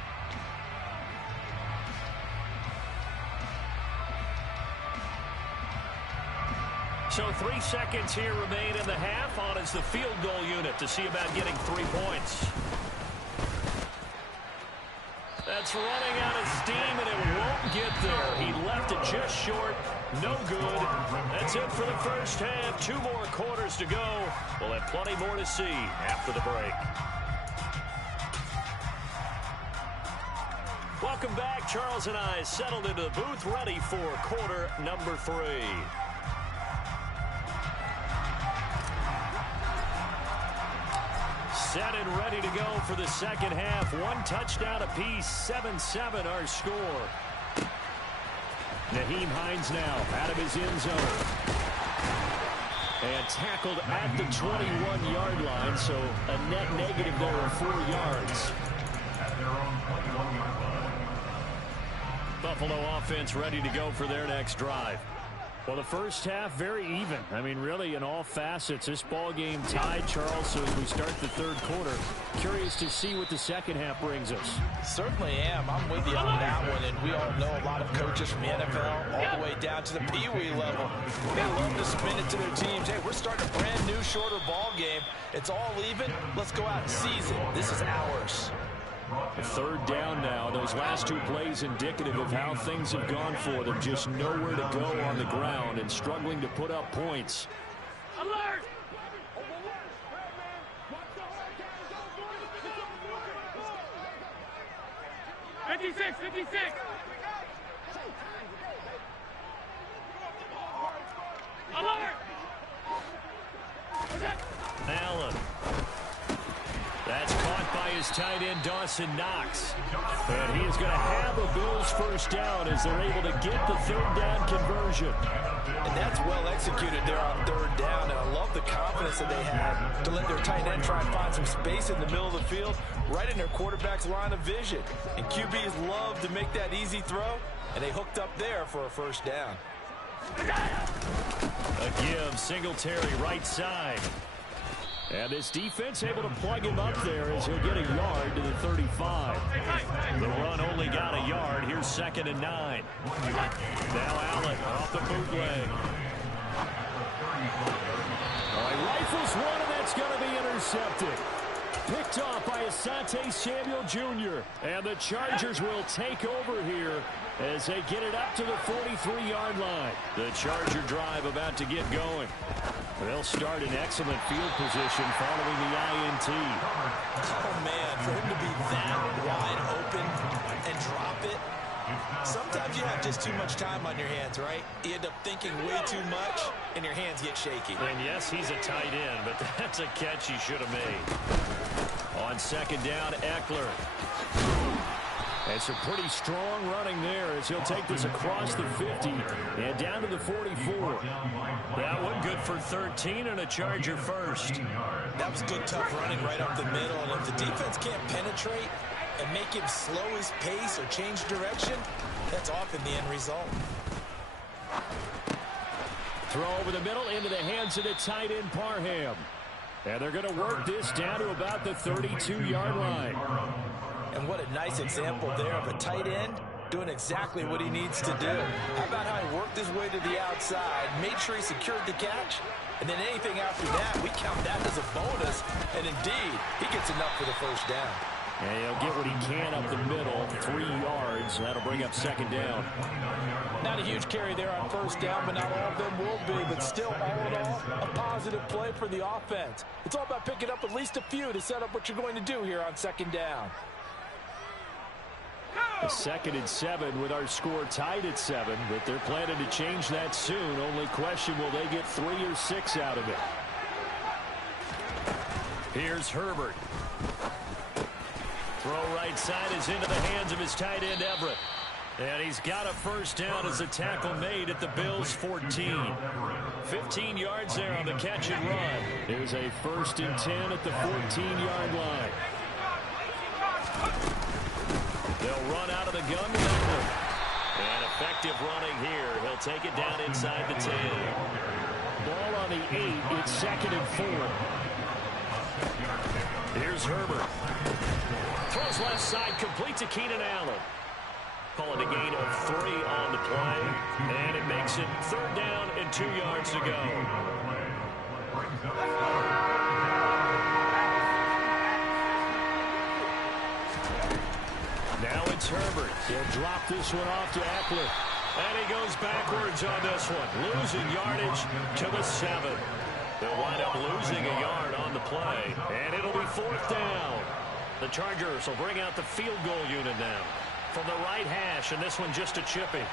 So 3 seconds here remain in the half. On is the field goal unit to see about getting 3 points. That's running out of steam, and it won't get there. He left it just short. No good. That's it for the first half. 2 more quarters to go. We'll have plenty more to see after the break. Welcome back. Charles and I settled into the booth, ready for quarter number 3. Set and ready to go for the second half. 1 touchdown apiece, 7-7 our score. Nyheim Hines now out of his end zone. And tackled at the 21-yard line, so a net negative there of 4 yards. At their own 21-yard line. Buffalo offense ready to go for their next drive. Well, the first half, very even. I mean, really, in all facets, this ball game tied, Charles, so as we start the third quarter, curious to see what the second half brings us. Certainly am. I'm with you on that one, and we all know a lot of coaches from the NFL all the way down to the Pee-wee level. They love to spin it to their teams. Hey, we're starting a brand new, shorter ball game. It's all even. Let's go out and seize it. This is ours. Third down now. Those last 2 plays indicative of how things have gone for them. Just nowhere to go on the ground and struggling to put up points. Alert! 56, 56. Alert! Allen. That's caught by his tight end, Dawson Knox. And he is going to have a Bills first down as they're able to get the third down conversion. And that's well executed there on third down. And I love the confidence that they had to let their tight end try and find some space in the middle of the field, right in their quarterback's line of vision. And QBs love to make that easy throw, and they hooked up there for a first down. A give, Singletary right side. And this defense able to plug him up there as he'll get a yard to the 35. The run only got a yard. Here's 2nd and 9. Now Allen off the bootleg. He rifles one, and that's going to be intercepted. Picked off by Asante Samuel Jr. And the Chargers will take over here as they get it up to the 43-yard line. The Charger drive about to get going. They'll start in excellent field position following the INT. Oh, man, for him to be that wide open and drop it. Sometimes you have just too much time on your hands, right? You end up thinking way too much, and your hands get shaky. And yes, he's a tight end, but that's a catch he should have made. On 2nd down, Eckler. And some pretty strong running there as he'll take this across the 50 and down to the 44. That one good for 13 and a Charger first. That was good, tough running right up the middle. And if the defense can't penetrate and make him slow his pace or change direction, that's often the end result. Throw over the middle into the hands of the tight end, Parham. And they're going to work this down to about the 32-yard line. And what a nice example there of a tight end doing exactly what he needs to do. How about how he worked his way to the outside, made sure he secured the catch, and then anything after that, we count that as a bonus. And indeed, he gets enough for the first down. And he'll get what he can up the middle, 3 yards. That'll bring up second down. Not a huge carry there on first down, but not all of them will be. But still, all in all, a positive play for the offense. It's all about picking up at least a few to set up what you're going to do here on second down. A 2nd and 7 with our score tied at 7, but they're planning to change that soon. Only question, will they get 3 or 6 out of it? Here's Herbert. Throw right side is into the hands of his tight end, Everett. And he's got a first down as a tackle made at the Bills' 14. 15 yards there on the catch and run. It was a 1st and 10 at the 14-yard line. They'll run out of the gun with Everett. And effective running here. He'll take it down inside the 10. Ball on the 8. It's 2nd and 4. Here's Herbert. Throws left side, complete to Keenan Allen. Calling a gain of 3 on the play. And it makes it 3rd down and 2 yards to go. Now it's Herbert. He'll drop this one off to Eckler. And he goes backwards on this one. Losing yardage to the 7. They'll wind up losing a yard on the play. And it'll be 4th down. The Chargers will bring out the field goal unit now. From the right hash, and this one just a chippy.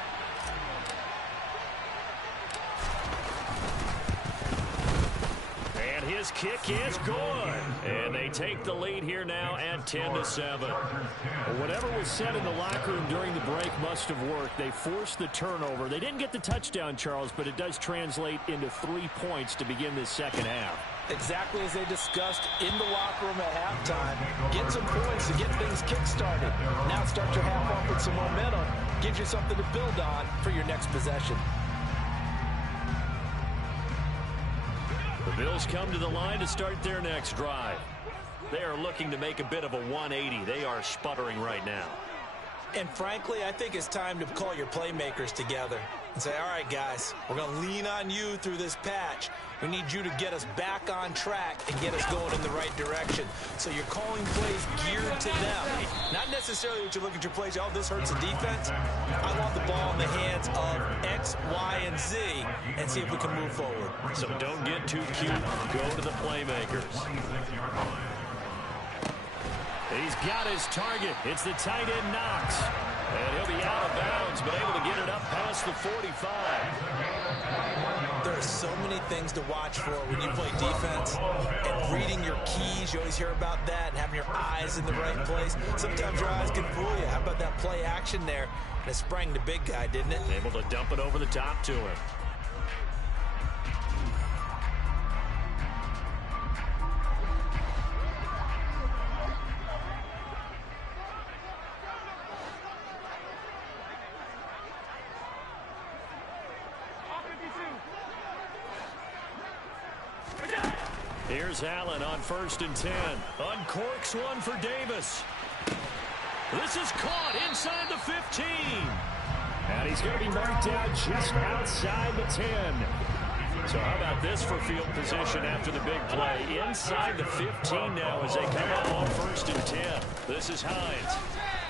And his kick is good. And they take the lead here now at 10-7. Whatever was said in the locker room during the break must have worked. They forced the turnover. They didn't get the touchdown, Charles, but it does translate into 3 points to begin this second half. Exactly as they discussed in the locker room at halftime. Get some points to get things kick-started. Now start your half off with some momentum. Gives you something to build on for your next possession. The Bills come to the line to start their next drive. They are looking to make a bit of a 180. They are sputtering right now. And frankly, I think it's time to call your playmakers together and say, all right, guys, we're going to lean on you through this patch. We need you to get us back on track and get us going in the right direction. So you're calling plays geared to them. Not necessarily what you look at your plays, oh, this hurts the defense. I want the ball in the hands of X, Y, and Z and see if we can move forward. So don't get too cute. Go to the playmakers. He's got his target. It's the tight end Knox. And he'll be out of bounds, but able to get it up past the 45. There are so many things to watch for when you play defense. And reading your keys, you always hear about that, and having your eyes in the right place. Sometimes your eyes can fool you. How about that play action there? And it sprang the big guy, didn't it? Able to dump it over the top to him. Here's Allen on 1st and 10. Uncorks one for Davis. This is caught inside the 15. And he's going to be marked down just outside the 10. So how about this for field position after the big play? Inside the 15 now as they come out on 1st and 10. This is Hines.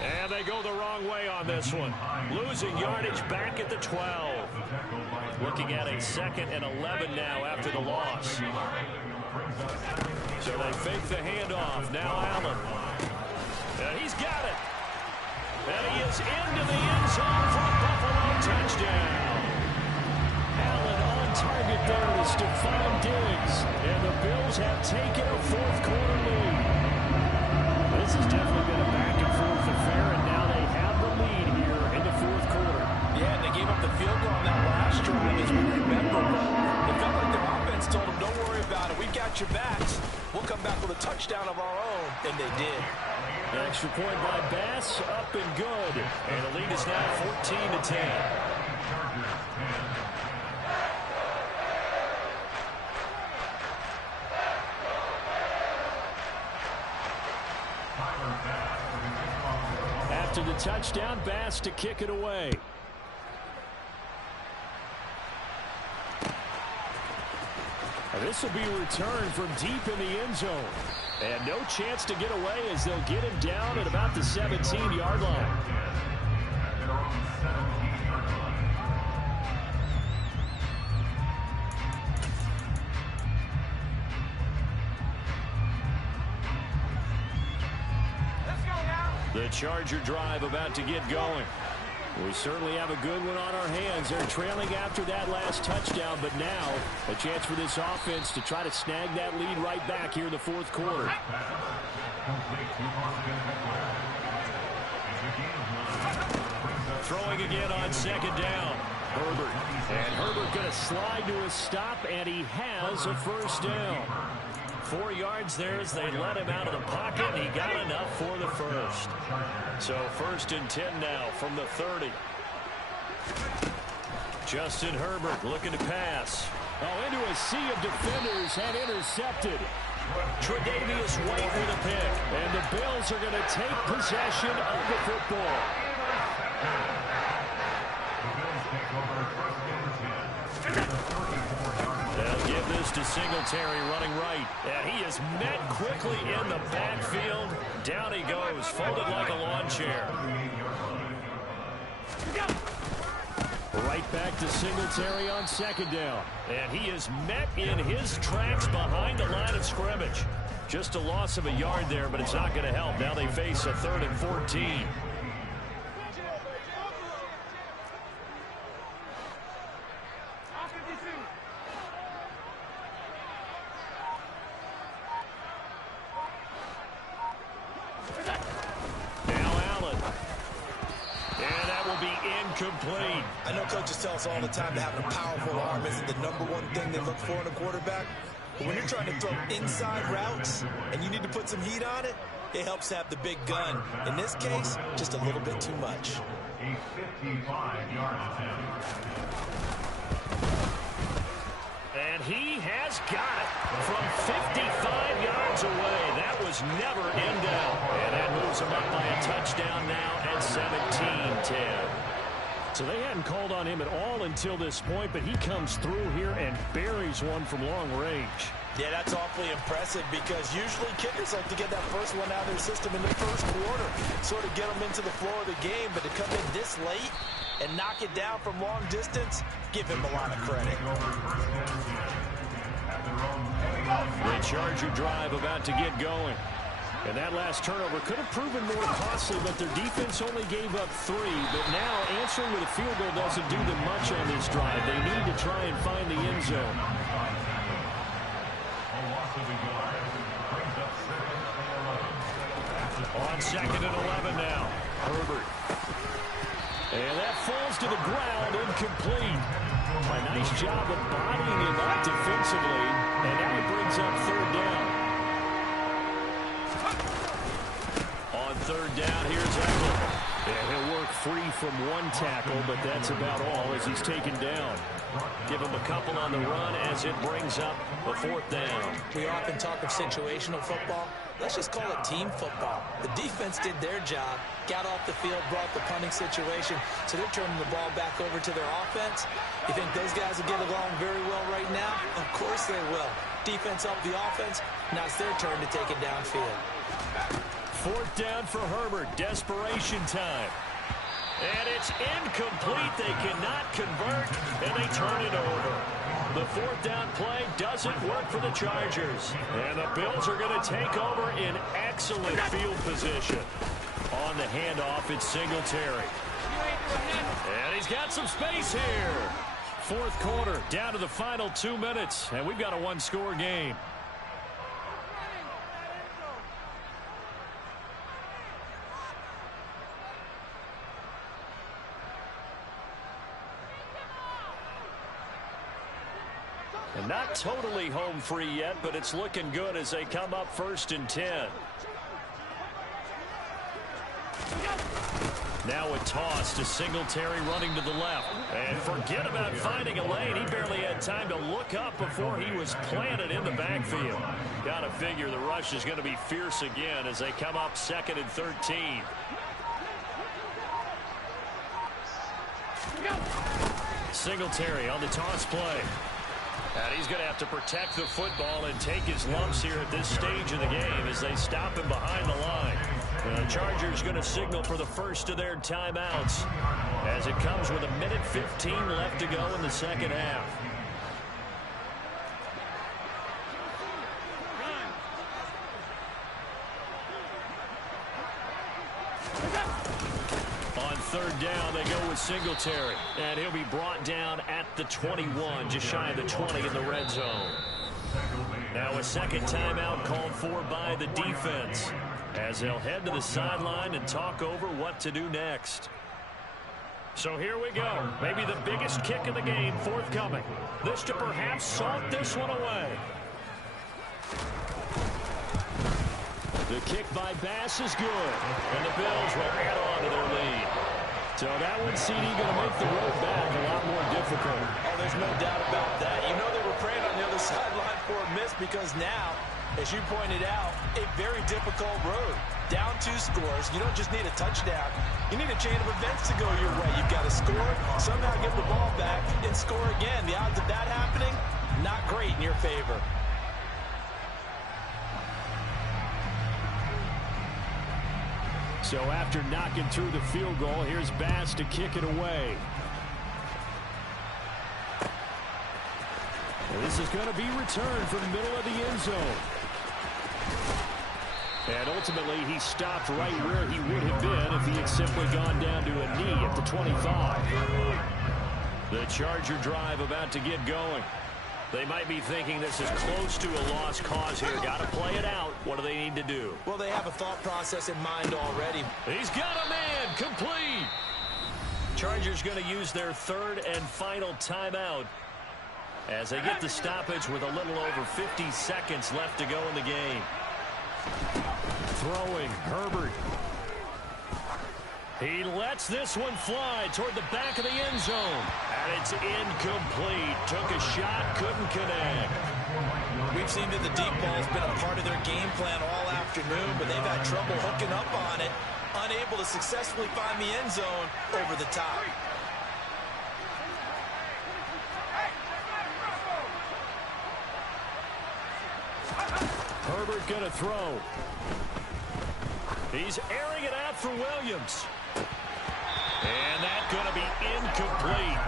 And they go the wrong way on this one. Losing yardage back at the 12. Looking at a 2nd and 11 now after the loss. So they fake the handoff. Now Allen. And he's got it. And he is into the end zone for a Buffalo touchdown. Allen on target there is Stephon Diggs. And the Bills have taken a 4th quarter lead. This has definitely been a back and forth affair, and now they have watch your backs. We'll come back with a touchdown of our own, and they did. Extra point by Bass, up and good. And the lead is now 14-10. After the touchdown, Bass to kick it away. This will be returned from deep in the end zone. And no chance to get away as they'll get him down at about the 17-yard line. The Charger drive about to get going. We certainly have a good one on our hands. They're trailing after that last touchdown, but now a chance for this offense to try to snag that lead right back here in the fourth quarter. Throwing again on second down. Herbert. And Herbert going to slide to a stop, and he has a first down. 4 yards there as they let him out of the pocket, and he got enough for the first. So 1st and 10 now from the 30. Justin Herbert looking to pass. Oh, into a sea of defenders and intercepted. Tre'Davious White with a pick. And the Bills are going to take possession of the football. They'll give this to Singletary running right. And he is met quickly in the backfield. Down he goes, folded like a lawn chair. Right back to Singletary on second down. And he is met in his tracks behind the line of scrimmage. Just a loss of a yard there, but it's not going to help. Now they face a 3rd and 14. Complete. I know coaches tell us all the time that having a powerful arm isn't the #1 thing they look for in a quarterback. But when you're trying to throw inside routes and you need to put some heat on it, it helps to have the big gun. In this case, just a little bit too much. A 55-yard attempt. And he has got it from 55 yards away. That was never in doubt. And that moves him up by a touchdown now at 17-10. So they hadn't called on him at all until this point, but he comes through here and buries one from long range. Yeah, that's awfully impressive because usually kickers like to get that first one out of their system in the first quarter, sort of get them into the flow of the game, but to come in this late and knock it down from long distance, give him a lot of credit. The Charger drive about to get going. And that last turnover could have proven more costly, but their defense only gave up 3. But now answering with a field goal doesn't do them much on this drive. They need to try and find the end zone. On 2nd and 11 now. Herbert. And that falls to the ground, incomplete. A nice job of bodying him up defensively. And now he brings up 3rd down. On 3rd down, here's Eckler. Yeah, he'll work free from one tackle, but that's about all as he's taken down. Give him a couple on the run as it brings up the 4th down. We often talk of situational football. Let's just call it team football. The defense did their job, got off the field, brought the punting situation, so they're turning the ball back over to their offense. You think those guys will get along very well right now? Of course they will. Defense helped the offense. Now it's their turn to take it downfield. 4th down for Herbert. Desperation time. And it's incomplete. They cannot convert, and they turn it over. The 4th down play doesn't work for the Chargers. And the Bills are going to take over in excellent field position. On the handoff, it's Singletary. And he's got some space here. 4th quarter, down to the final 2 minutes, and we've got a 1-score game. And not totally home free yet, but it's looking good as they come up 1st and 10. Now a toss to Singletary running to the left. And forget about finding a lane. He barely had time to look up before he was planted in the backfield. Got to figure the rush is going to be fierce again as they come up 2nd and 13. Singletary on the toss play. And he's going to have to protect the football and take his lumps here at this stage of the game as they stop him behind the line. The Chargers going to signal for the first of their timeouts as it comes with 1:15 left to go in the second half. On 3rd down, they go with Singletary. And he'll be brought down at the 21, just shy of the 20 in the red zone. Now a second timeout called for by the defense as they'll head to the sideline and talk over what to do next. So here we go. Maybe the biggest kick of the game forthcoming. This to perhaps salt this one away. The kick by Bass is good. And the Bills will add on to their lead. So that one, CD, going to make the road back a lot more difficult. Oh, there's no doubt about that. You know they were praying on the other sideline for a miss because now, as you pointed out, a very difficult road. Down 2 scores. You don't just need a touchdown. You need a chain of events to go your way. You've got to score, somehow get the ball back, and score again. The odds of that happening, not great in your favor. So after knocking through the field goal, here's Bass to kick it away. And this is going to be returned from the middle of the end zone. And ultimately, he stopped right where he would have been if he had simply gone down to a knee at the 25. The Charger drive about to get going. They might be thinking this is close to a lost cause here. Got to play it out. What do they need to do? Well, they have a thought process in mind already. He's got a man complete. Chargers going to use their 3rd and final timeout as they get the stoppage with a little over 50 seconds left to go in the game. Throwing, Herbert. He lets this one fly toward the back of the end zone. And it's incomplete. Took a shot, couldn't connect. We've seen that the deep ball's been a part of their game plan all afternoon, but they've had trouble hooking up on it, unable to successfully find the end zone over the top. Herbert going to throw. He's airing it out for Williams. And that's going to be incomplete.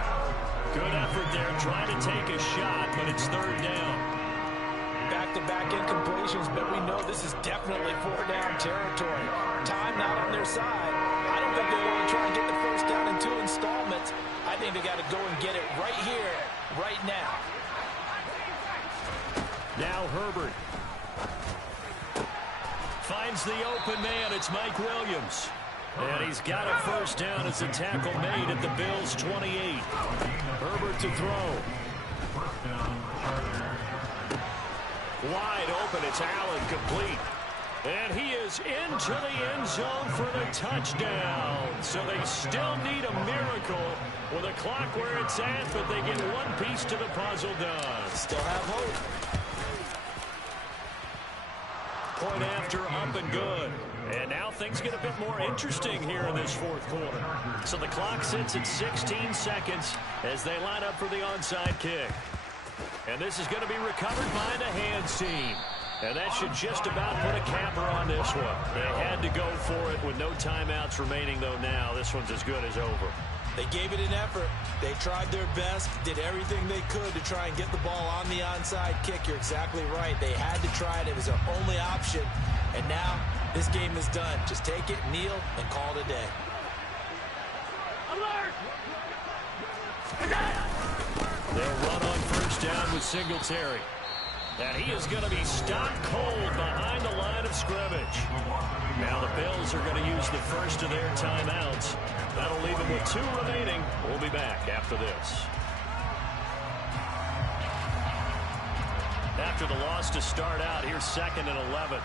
Good effort there trying to take a shot, but it's 3rd down. Back-to-back incompletions, but we know this is definitely 4-down territory. Time not on their side. I don't think they want to try and get the first down in 2 installments. I think they got to go and get it right here, right now. Now Herbert. Finds the open man. It's Mike Williams. And he's got a first down as the tackle made at the Bills' 28. Herbert to throw. Wide open. It's Allen complete. And he is into the end zone for the touchdown. So they still need a miracle with the clock where it's at, but they get one piece to the puzzle done. Still have hope. Point after, up and good. And now things get a bit more interesting here in this 4th quarter. So the clock sits at 16 seconds as they line up for the onside kick. And this is going to be recovered by the hands team. And that should just about put a capper on this one. They had to go for it with no timeouts remaining, though now this one's as good as over. They gave it an effort. They tried their best, did everything they could to try and get the ball on the onside kick. You're exactly right. They had to try it. It was their only option. And now this game is done. Just take it, kneel, and call it a day. Alert! They'll run on first down with Singletary. And he is going to be stopped cold behind the line of scrimmage. Now the Bills are going to use the first of their timeouts. That'll leave them with 2 remaining. We'll be back after this. after the loss to start out. Here's 2nd and 11.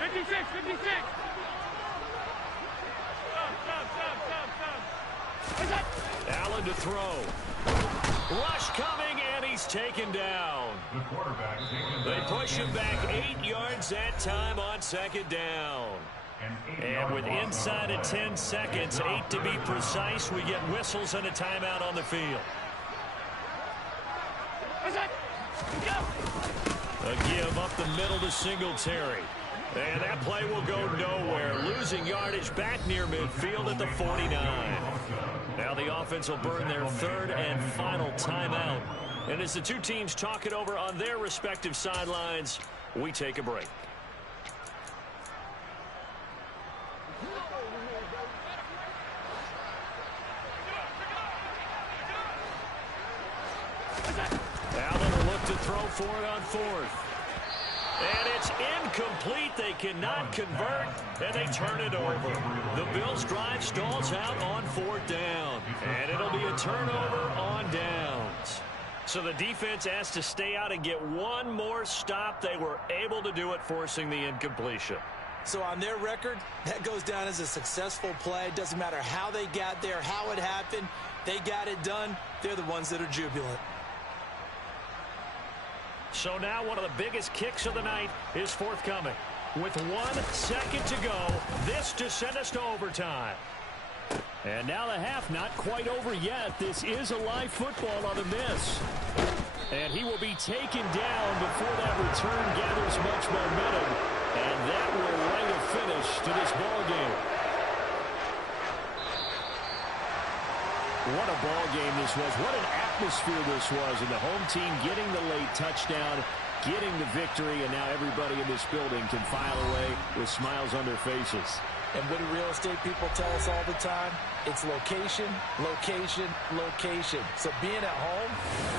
56, 56. Allen to throw. Rush coming, and he's taken down. The quarterback taken They down. push him back 8 yards that time on 2nd down. And with inside of 10 seconds, 8 to be precise, we get whistles and a timeout on the field. A give up the middle to Singletary. And that play will go nowhere. Losing yardage back near midfield at the 49. Now the offense will burn their 3rd and final timeout. And as the two teams talk it over on their respective sidelines, we take a break. Allen will look to throw for it on 4th. And it's incomplete. They cannot convert, and they turn it over. The Bills' drive stalls out on 4th down, and it'll be a turnover on downs. So the defense has to stay out and get one more stop. They were able to do it, forcing the incompletion. So on their record, that goes down as a successful play. Doesn't matter how they got there, how it happened. They got it done. They're the ones that are jubilant. So now one of the biggest kicks of the night is forthcoming. With 1 second to go, this to send us to overtime. And now the half not quite over yet. This is a live football on the miss. And he will be taken down before that return gathers much momentum. And that will write a finish to this ball game. What a ball game this was. What an atmosphere this was. And the home team getting the late touchdown, getting the victory, and now everybody in this building can file away with smiles on their faces. And what do real estate people tell us all the time? It's location, location, location. So being at home,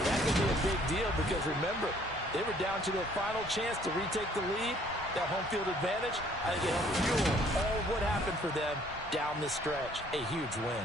that could be a big deal because remember, they were down to their final chance to retake the lead. That home field advantage, I think it helped fuel all of what happened for them down the stretch. A huge win.